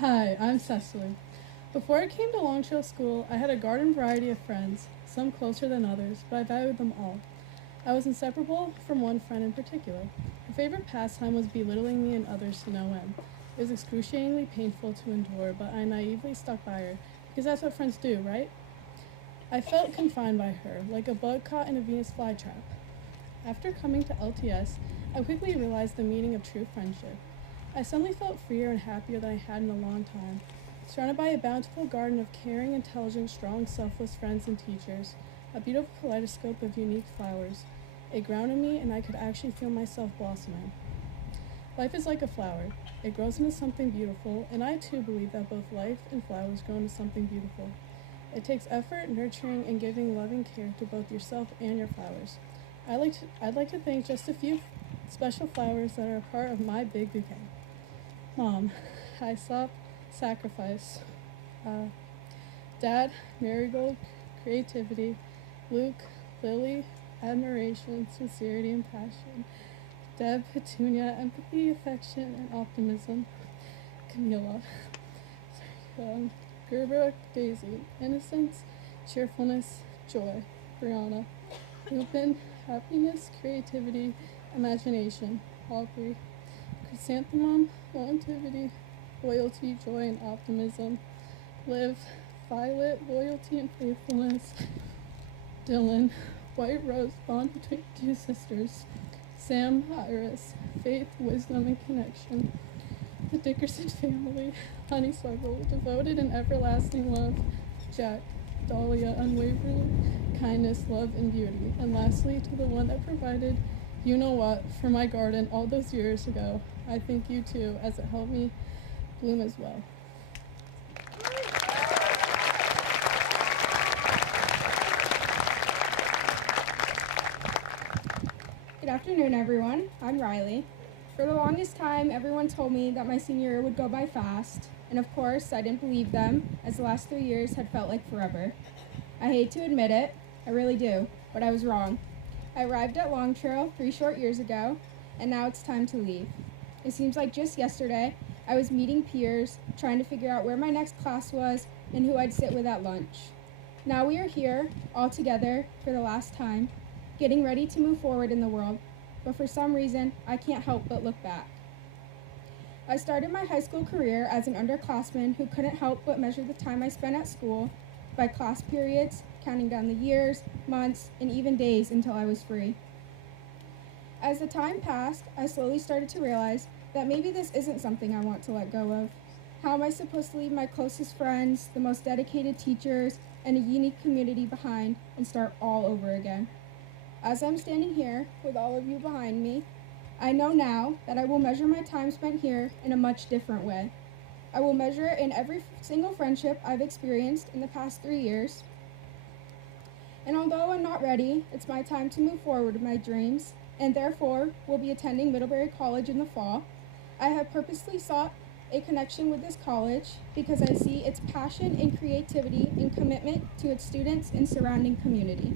Hi, I'm Cecily. Before I came to Long Trail School, I had a garden variety of friends, some closer than others, but I valued them all. I was inseparable from one friend in particular. Her favorite pastime was belittling me and others to no end. It was excruciatingly painful to endure, but I naively stuck by her, because that's what friends do, right? I felt confined by her, like a bug caught in a Venus flytrap. After coming to LTS, I quickly realized the meaning of true friendship. I suddenly felt freer and happier than I had in a long time. Surrounded by a bountiful garden of caring, intelligent, strong, selfless friends and teachers, a beautiful kaleidoscope of unique flowers, it grounded me and I could actually feel myself blossoming. Life is like a flower. It grows into something beautiful, and I too believe that both life and flowers grow into something beautiful. It takes effort, nurturing, and giving loving care to both yourself and your flowers. I'd like to thank just a few special flowers that are a part of my big bouquet. Mom, Hyslop, Sacrifice. Dad, Marigold, Creativity. Luke, Lily, Admiration, Sincerity, and Passion. Deb, Petunia, Empathy, Affection, and Optimism. Camila, Gerber, Daisy, Innocence, Cheerfulness, Joy. Brianna, Lupin, Happiness, Creativity, Imagination. Aubrey, Chrysanthemum, Longevity, Loyalty, Joy, and Optimism. Liv, Violet, Loyalty, and Faithfulness. Dylan, White Rose, Bond between two sisters. Sam, Iris, Faith, Wisdom, and Connection. The Dickerson family, Honeysuckle, Devoted and Everlasting Love. Jack, Dahlia, Unwavering Kindness, Love, and Beauty. And lastly, to the one that provided you know what for my garden all those years ago. I thank you too, as it helped me bloom as well. Good afternoon, everyone. I'm Riley. For the longest time, everyone told me that my senior year would go by fast, and of course, I didn't believe them, as the last 3 years had felt like forever. I hate to admit it, I really do, but I was wrong. I arrived at Long Trail 3 short years ago, and now it's time to leave. It seems like just yesterday, I was meeting peers, trying to figure out where my next class was and who I'd sit with at lunch. Now we are here, all together, for the last time. getting ready to move forward in the world, but for some reason, I can't help but look back. I started my high school career as an underclassman who couldn't help but measure the time I spent at school by class periods, counting down the years, months, and even days until I was free. As the time passed, I slowly started to realize that maybe this isn't something I want to let go of. How am I supposed to leave my closest friends, the most dedicated teachers, and a unique community behind and start all over again? As I'm standing here with all of you behind me, I know now that I will measure my time spent here in a much different way. I will measure it in every single friendship I've experienced in the past 3 years. And although I'm not ready, it's my time to move forward with my dreams, and therefore will be attending Middlebury College in the fall. I have purposely sought a connection with this college because I see its passion and creativity and commitment to its students and surrounding community.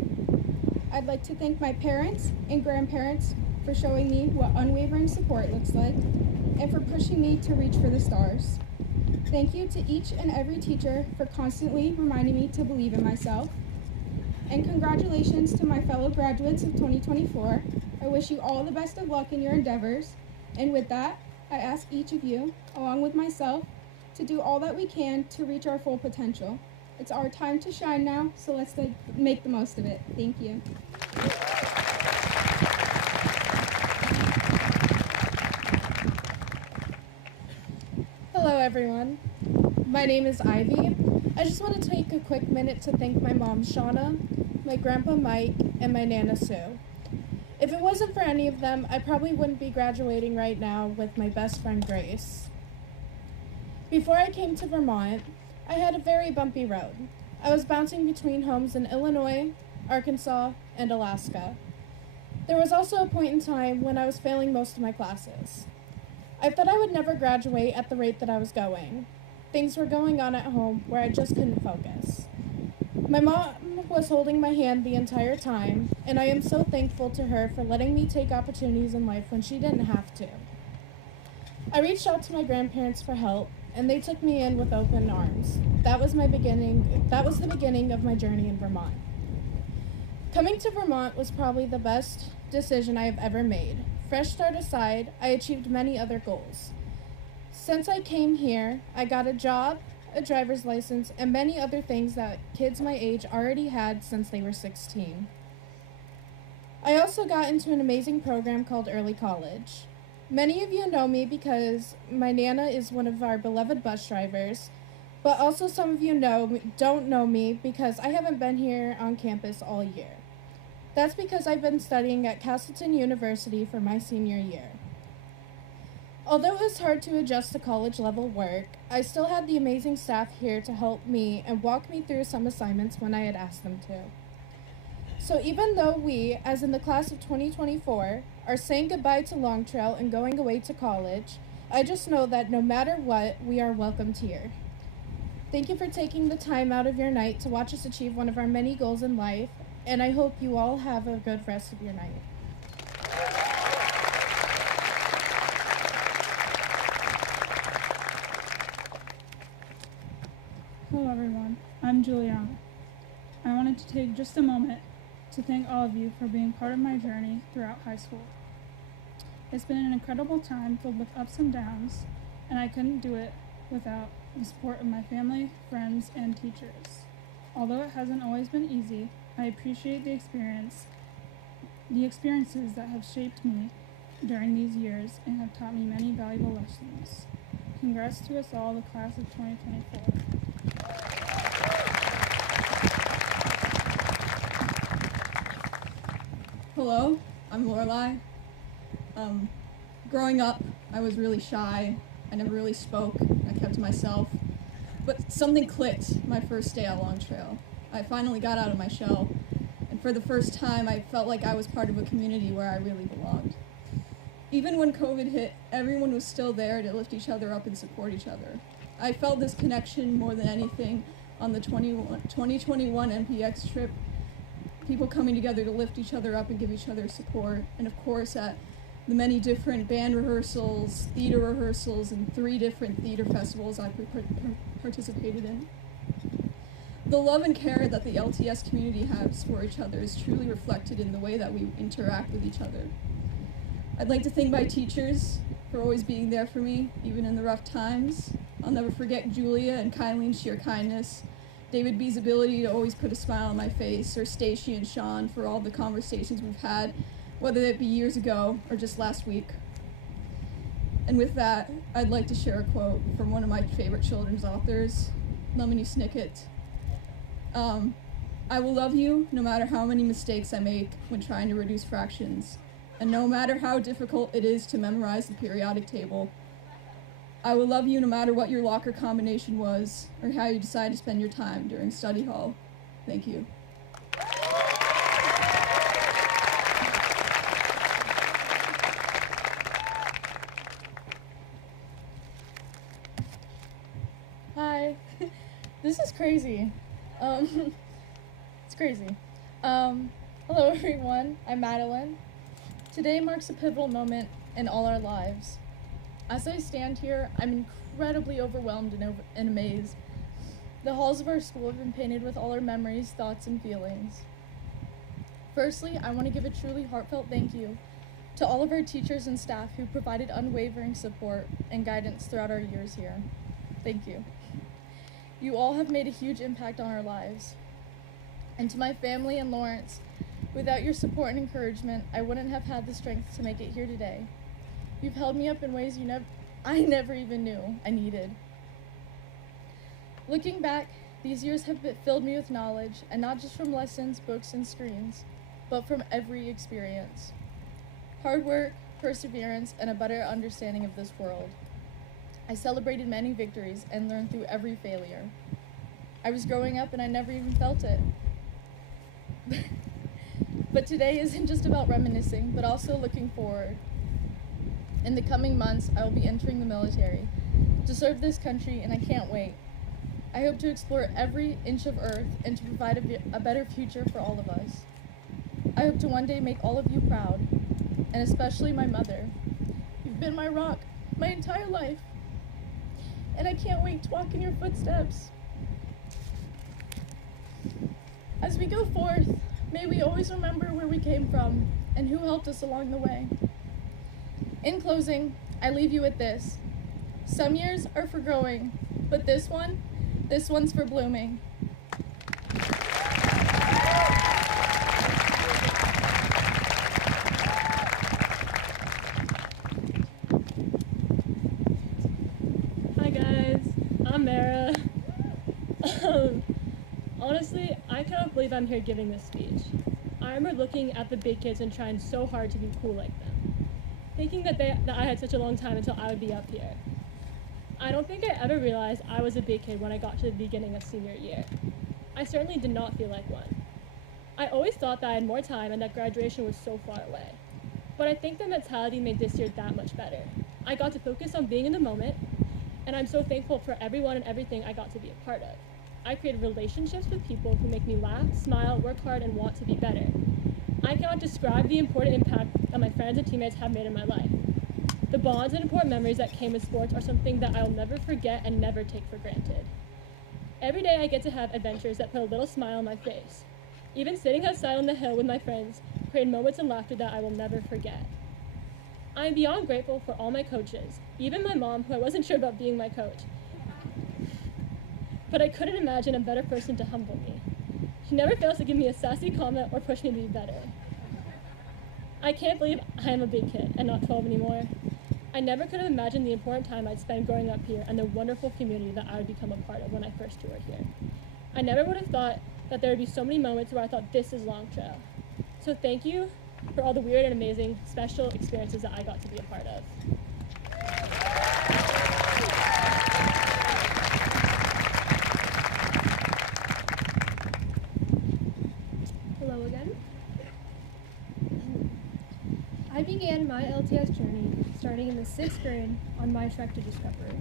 I'd like to thank my parents and grandparents for showing me what unwavering support looks like and for pushing me to reach for the stars. Thank you to each and every teacher for constantly reminding me to believe in myself. And congratulations to my fellow graduates of 2024. I wish you all the best of luck in your endeavors. And with that, I ask each of you, along with myself, to do all that we can to reach our full potential. It's our time to shine now, so let's make the most of it. Thank you. Hello everyone, my name is Ivy. I just want to take a quick minute to thank my mom Shauna, my grandpa Mike, and my Nana Sue. If it wasn't for any of them, I probably wouldn't be graduating right now with my best friend Grace. Before I came to Vermont, I had a very bumpy road. I was bouncing between homes in Illinois, Arkansas, and Alaska. There was also a point in time when I was failing most of my classes. I thought I would never graduate at the rate that I was going. Things were going on at home where I just couldn't focus. My mom was holding my hand the entire time, and I am so thankful to her for letting me take opportunities in life when she didn't have to. I reached out to my grandparents for help, and they took me in with open arms. That was the beginning of my journey in Vermont. Coming to Vermont was probably the best decision I have ever made. Fresh start aside, I achieved many other goals. Since I came here, I got a job, a driver's license, and many other things that kids my age already had since they were 16. I also got into an amazing program called Early College. Many of you know me because my Nana is one of our beloved bus drivers, but also some of you don't know me because I haven't been here on campus all year. That's because I've been studying at Castleton University for my senior year. Although it was hard to adjust to college-level work, I still had the amazing staff here to help me and walk me through some assignments when I had asked them to. So even though we, as in the class of 2024, are saying goodbye to Long Trail and going away to college, I just know that no matter what, we are welcomed here. Thank you for taking the time out of your night to watch us achieve one of our many goals in life, and I hope you all have a good rest of your night. Hello everyone, I'm Juliana. I wanted to take just a moment to thank all of you for being part of my journey throughout high school. It's been an incredible time filled with ups and downs, and I couldn't do it without the support of my family, friends, and teachers. Although it hasn't always been easy, I appreciate the experiences that have shaped me during these years and have taught me many valuable lessons. Congrats to us all, the class of 2024. Hello, I'm Lorelai. Growing up, I was really shy. I never really spoke. I kept to myself. But something clicked my first day at Long Trail. I finally got out of my shell, and for the first time, I felt like I was part of a community where I really belonged. Even when COVID hit, everyone was still there to lift each other up and support each other. I felt this connection more than anything on the 2021 NPX trip, people coming together to lift each other up and give each other support, and of course at the many different band rehearsals, theater rehearsals, and 3 different theater festivals I participated in. The love and care that the LTS community has for each other is truly reflected in the way that we interact with each other. I'd like to thank my teachers for always being there for me, even in the rough times. I'll never forget Julia and Kylene's sheer kindness, David B's ability to always put a smile on my face, or Stacy and Sean for all the conversations we've had, whether it be years ago or just last week. And with that, I'd like to share a quote from one of my favorite children's authors, Lemony Snicket. I will love you no matter how many mistakes I make when trying to reduce fractions, and no matter how difficult it is to memorize the periodic table. I will love you no matter what your locker combination was, or how you decide to spend your time during study hall. Thank you. Hi. This is crazy. It's crazy. Hello everyone, I'm Madeline. Today marks a pivotal moment in all our lives. As I stand here, I'm incredibly overwhelmed and amazed. The halls of our school have been painted with all our memories, thoughts, and feelings. Firstly, I want to give a truly heartfelt thank you to all of our teachers and staff who provided unwavering support and guidance throughout our years here. Thank you. You all have made a huge impact on our lives. And to my family and Lawrence, without your support and encouragement, I wouldn't have had the strength to make it here today. You've held me up in ways I never even knew I needed. Looking back, these years have filled me with knowledge, and not just from lessons, books, and screens, but from every experience. Hard work, perseverance, and a better understanding of this world. I celebrated many victories and learned through every failure. I was growing up and I never even felt it. But today isn't just about reminiscing, but also looking forward. In the coming months, I will be entering the military to serve this country, and I can't wait. I hope to explore every inch of Earth and to provide a better future for all of us. I hope to one day make all of you proud, and especially my mother. You've been my rock my entire life, and I can't wait to walk in your footsteps. As we go forth, may we always remember where we came from and who helped us along the way. In closing, I leave you with this. Some years are for growing, but this one's for blooming. Hi guys, I'm Mara. Honestly, I cannot believe I'm here giving this speech. I remember looking at the big kids and trying so hard to be cool like them, thinking that I had such a long time until I would be up here. I don't think I ever realized I was a big kid when I got to the beginning of senior year. I certainly did not feel like one. I always thought that I had more time and that graduation was so far away. But I think the mentality made this year that much better. I got to focus on being in the moment, and I'm so thankful for everyone and everything I got to be a part of. I created relationships with people who make me laugh, smile, work hard, and want to be better. I cannot describe the important impact that my friends and teammates have made in my life. The bonds and important memories that came with sports are something that I'll never forget and never take for granted. Every day I get to have adventures that put a little smile on my face. Even sitting outside on the hill with my friends created moments of laughter that I will never forget. I am beyond grateful for all my coaches, even my mom, who I wasn't sure about being my coach. But I couldn't imagine a better person to humble me. She never fails to give me a sassy comment or push me to be better. I can't believe I am a big kid and not 12 anymore. I never could have imagined the important time I'd spend growing up here and the wonderful community that I would become a part of when I first toured here. I never would have thought that there would be so many moments where I thought this is Long Trail. So thank you for all the weird and amazing special experiences that I got to be a part of. Hello again. I began my LTS journey starting in the 6th grade on my trek to discovery.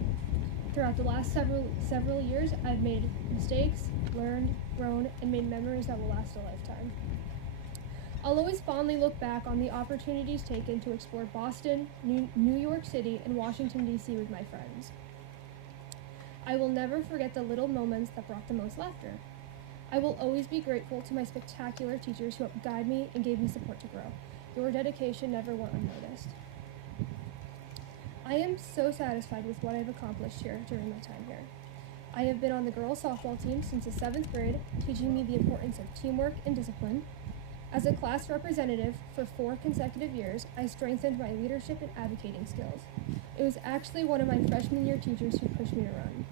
Throughout the last several years, I've made mistakes, learned, grown, and made memories that will last a lifetime. I'll always fondly look back on the opportunities taken to explore Boston, New York City, and Washington, D.C. with my friends. I will never forget the little moments that brought the most laughter. I will always be grateful to my spectacular teachers who helped guide me and gave me support to grow. Your dedication never went unnoticed. I am so satisfied with what I've accomplished here during my time here. I have been on the girls' softball team since the 7th grade, teaching me the importance of teamwork and discipline. As a class representative for 4 consecutive years, I strengthened my leadership and advocating skills. It was actually one of my freshman year teachers who pushed me to run.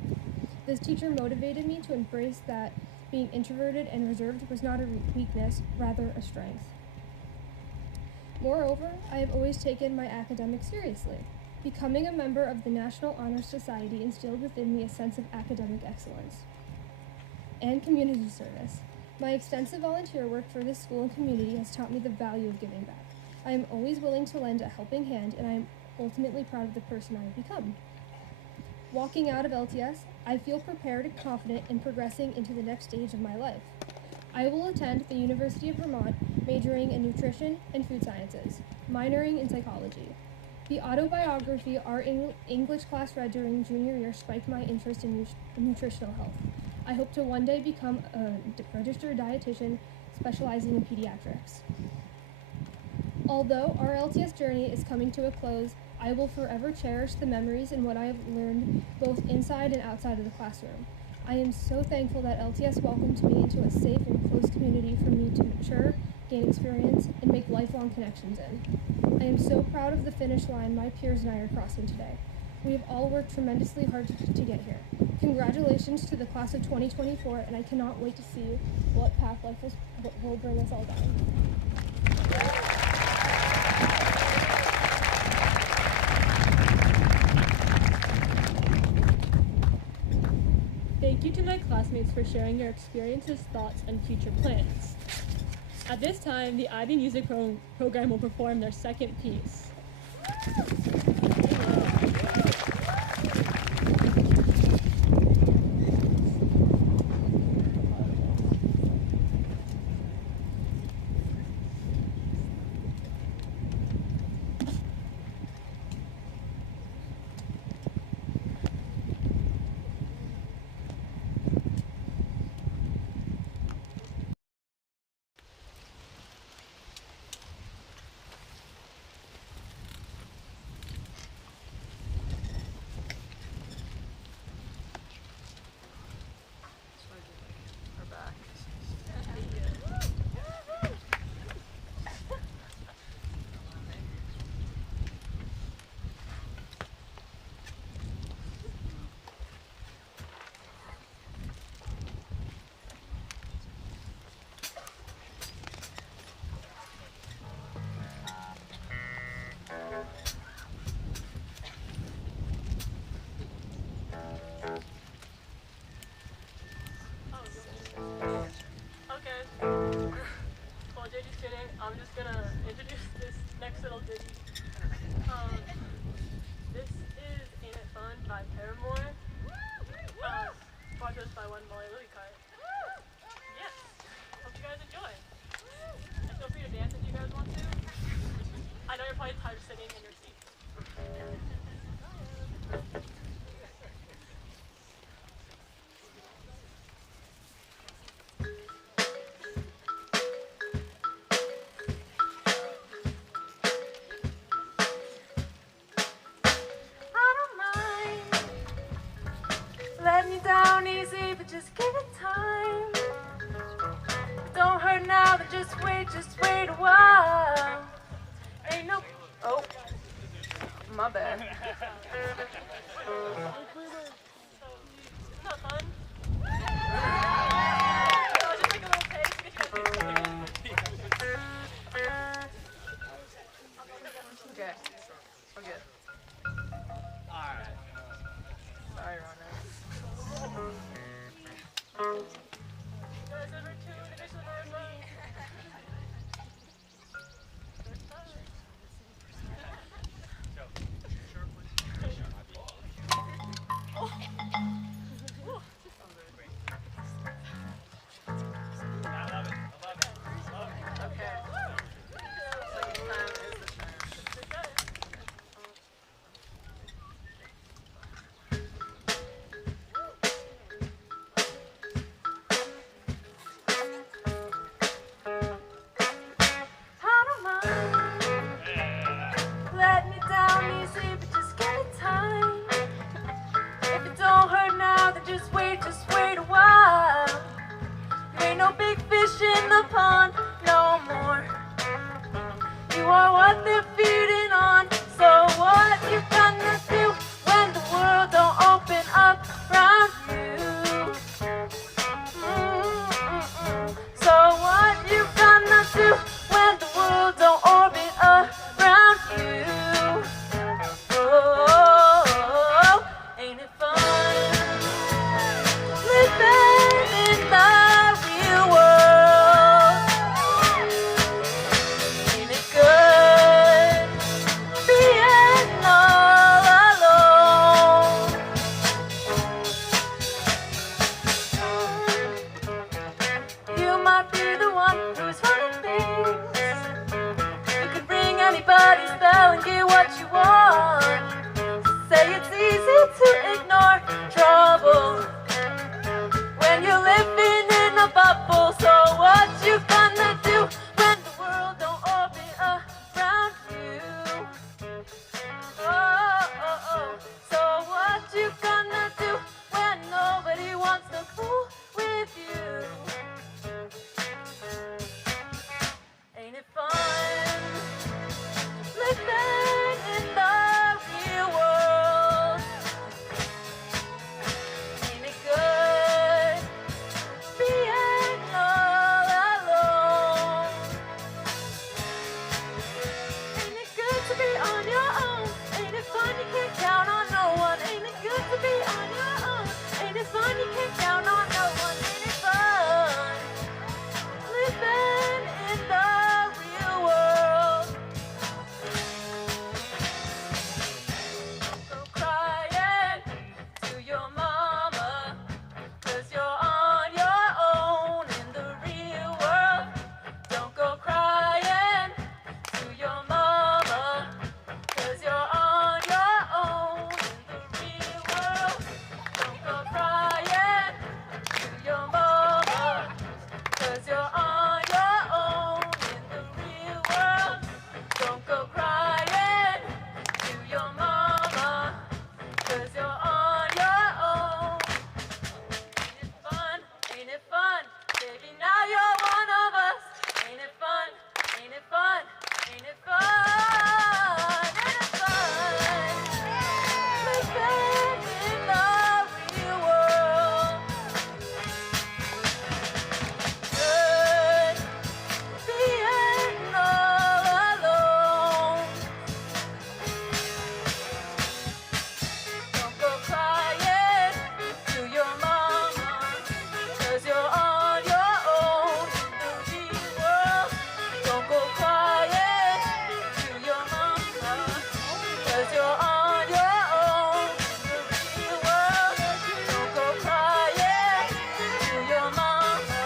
This teacher motivated me to embrace that being introverted and reserved was not a weakness, rather a strength. Moreover, I have always taken my academics seriously. Becoming a member of the National Honor Society instilled within me a sense of academic excellence and community service. My extensive volunteer work for this school and community has taught me the value of giving back. I am always willing to lend a helping hand, and I am ultimately proud of the person I have become. Walking out of LTS, I feel prepared and confident in progressing into the next stage of my life. I will attend the University of Vermont, majoring in nutrition and food sciences, minoring in psychology. The autobiography our English class read during junior year spiked my interest in nutritional health. I hope to one day become a registered dietitian specializing in pediatrics. Although our LTS journey is coming to a close, I will forever cherish the memories and what I have learned both inside and outside of the classroom. I am so thankful that LTS welcomed me into a safe and close community for me to mature, gain experience, and make lifelong connections in. I am so proud of the finish line my peers and I are crossing today. We have all worked tremendously hard to get here. Congratulations to the class of 2024, and I cannot wait to see what path life will bring us all down. Thank you to my classmates for sharing your experiences, thoughts, and future plans. At this time, the IB Music Program will perform their second piece. I'm just gonna introduce this next little ditty. This is Ain't It Fun by Paramore. Brought to us by one Molly Louie Cart. Yes, hope you guys enjoy. And feel free to dance if you guys want to. I know you're probably tired of sitting in your seat. Down easy, but just give it time. Don't hurt now, but just wait a while. Ain't no. Oh, my bad. Isn't that fun? I'll just take a little taste to get you guys okay, we're good. Alright. Sorry, Ron. not be the one who's running things. You could ring anybody's bell and get what you want. Say it's easy to ignore trouble when you're living in a bubble. So what you gonna do when the world don't orbit around you? Oh. So what you gonna do when nobody wants to fool with you? Ain't it fun living in the real world? Ain't it good being all alone? Ain't it good to be on your own? Ain't it fun you can't count on no one? Ain't it good to be on your own? Ain't it fun you can't count on no one? Ain't it fun living in the real world? Go crying to your mama, 'cause you're on your own in the real world. Don't go crying to your mama, 'cause you're on your own in the real world. Don't go crying to your mama, 'cause you're on your own in the real world. Don't go crying to your mama, 'cause you're on your own. Ain't it fun? Ain't it fun? Baby, now you're one of us. Ain't it fun? Ain't it fun? Ain't it fun? Ain't it fun? Living in the real world. Good being all alone. Don't go crying to your mama, 'cause you're on your own in the real world. Don't go crying to your mama, 'cause you're on your own in the real world. Don't go crying to your mama,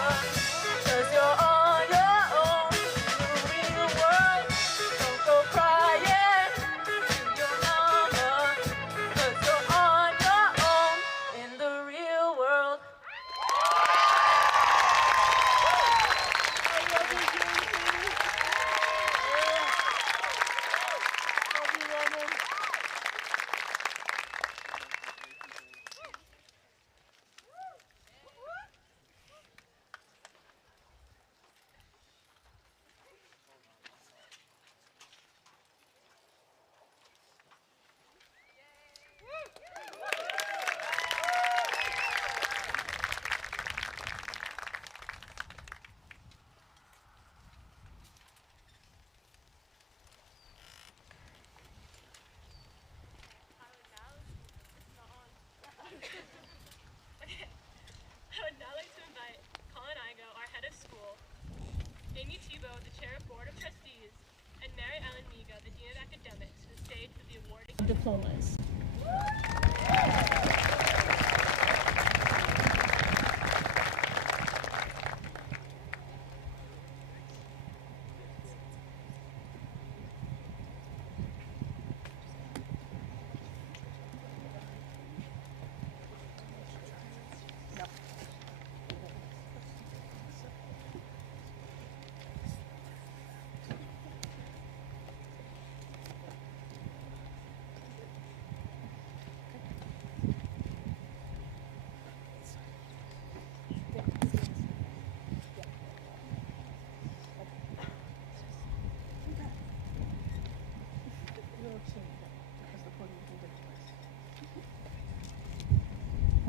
'cause you're on your own in the real world. Don't go crying to your mama, 'cause you're on your own in the real world. I would now like to invite Colin Igo, our head of school, Amy Tebow, the chair of board of trustees, and Mary Ellen Miga, the dean of academics, to the stage for the awarding of diplomas.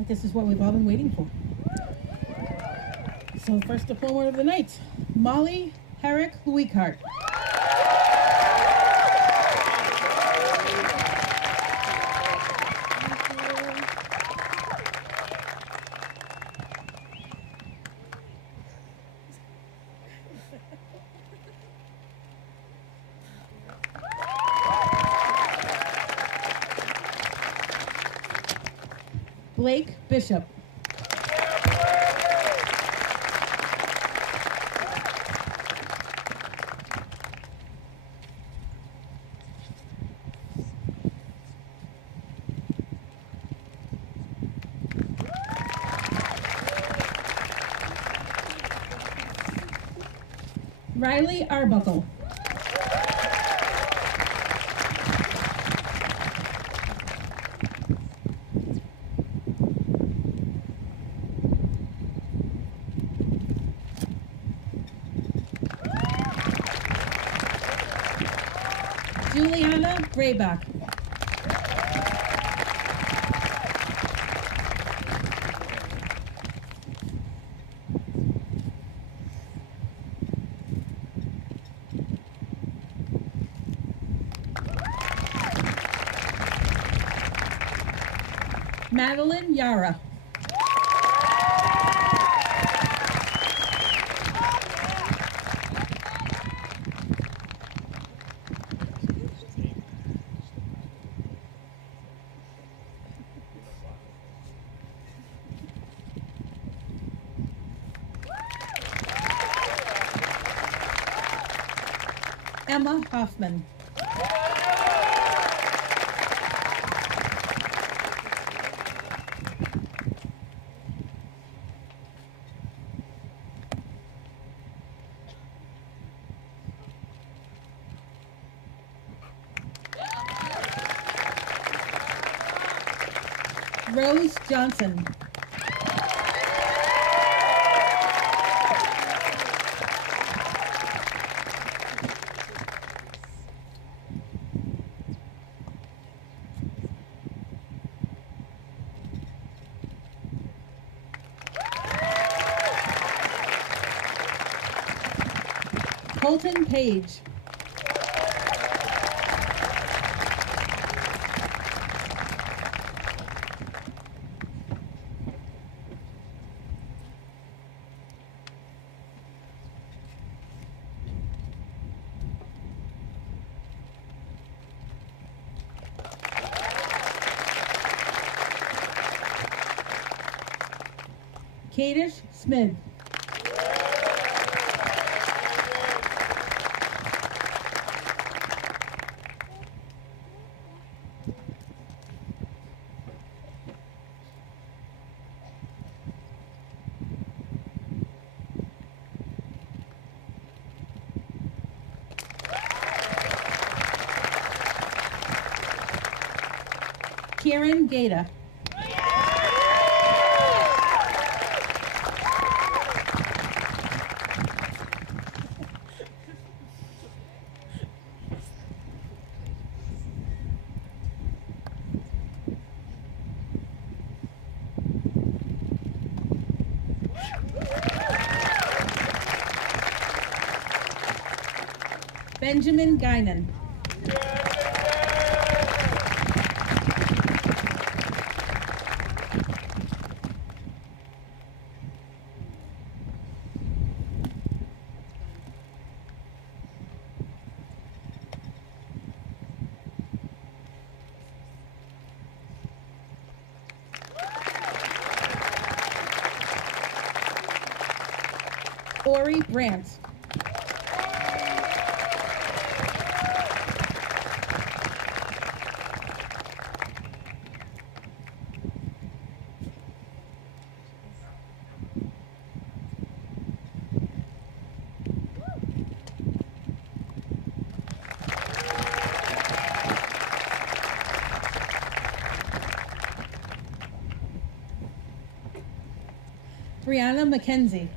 This is what we've all been waiting for. So first diploma of the night, Molly Herrick Weekhart. Blake Bishop. Riley Arbuckle. Juliana Grayback. Madeline Yara. Emma Hoffman. Rose Johnson. Colton Page. Kadish Smith. Kieran Gata. Benjamin Guinan. Ori Brandt. Brianna McKenzie.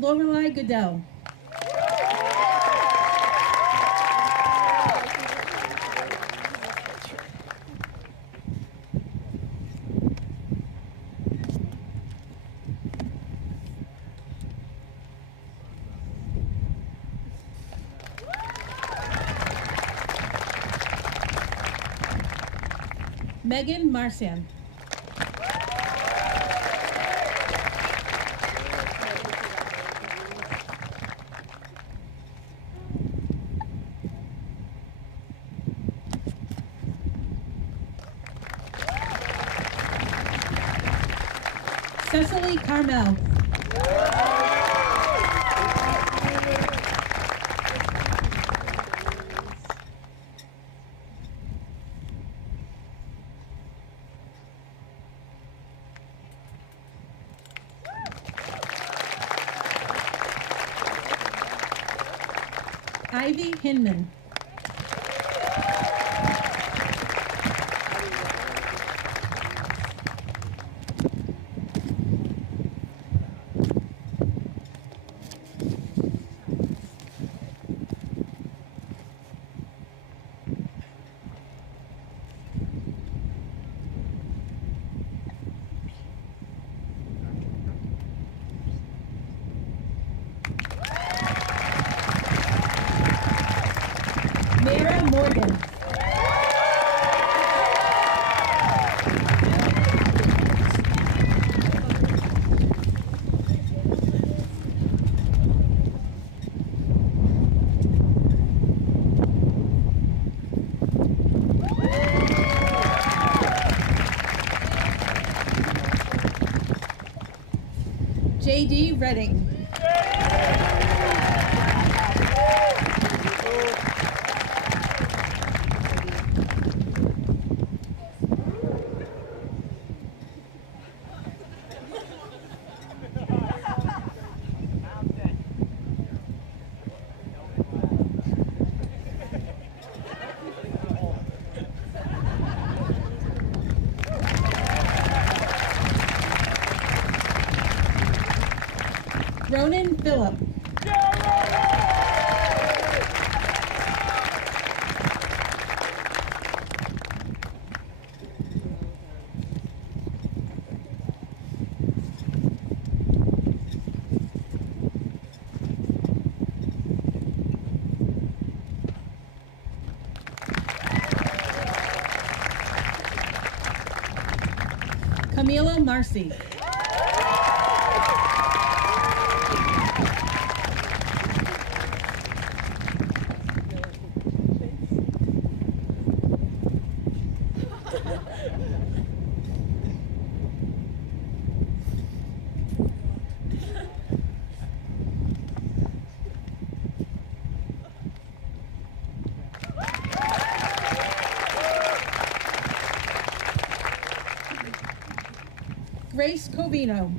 Lorelei Goodell. Megan Marsan. Cecily Carmel. Ivy Hinman. Mara Morgan. J.D. Redding. Ronan Phillip. Camila Marcy. Grace Covino.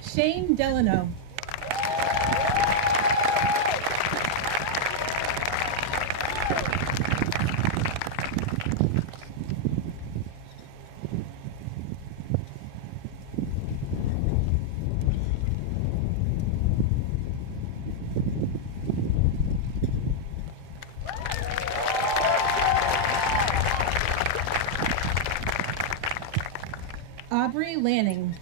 Shane Delano. Aubrey Lanning.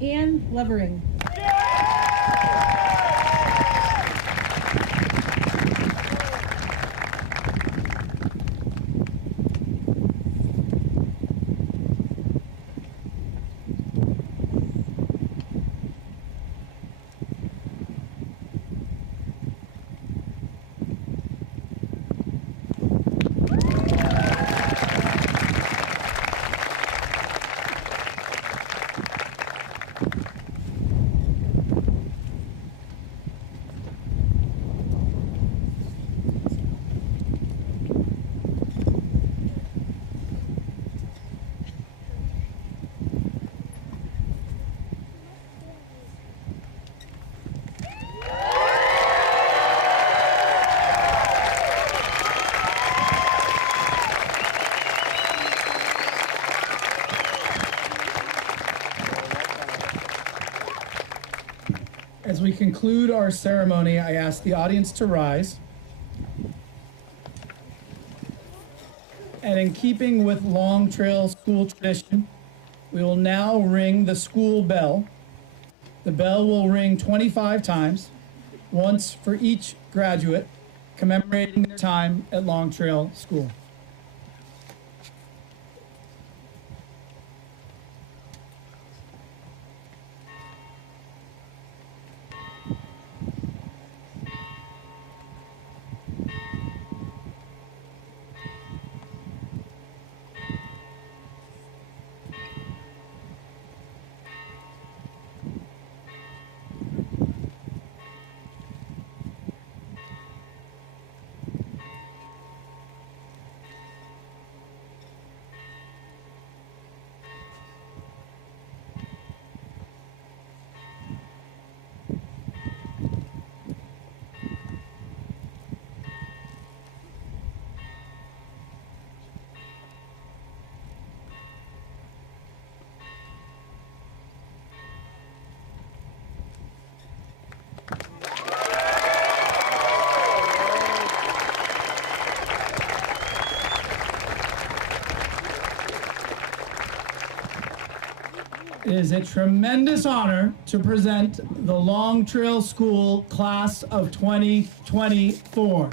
Ann Levering. As we conclude our ceremony, I ask the audience to rise. And in keeping with Long Trail School tradition, we will now ring the school bell. The bell will ring 25 times, once for each graduate, commemorating their time at Long Trail School. It is a tremendous honor to present the Long Trail School Class of 2024.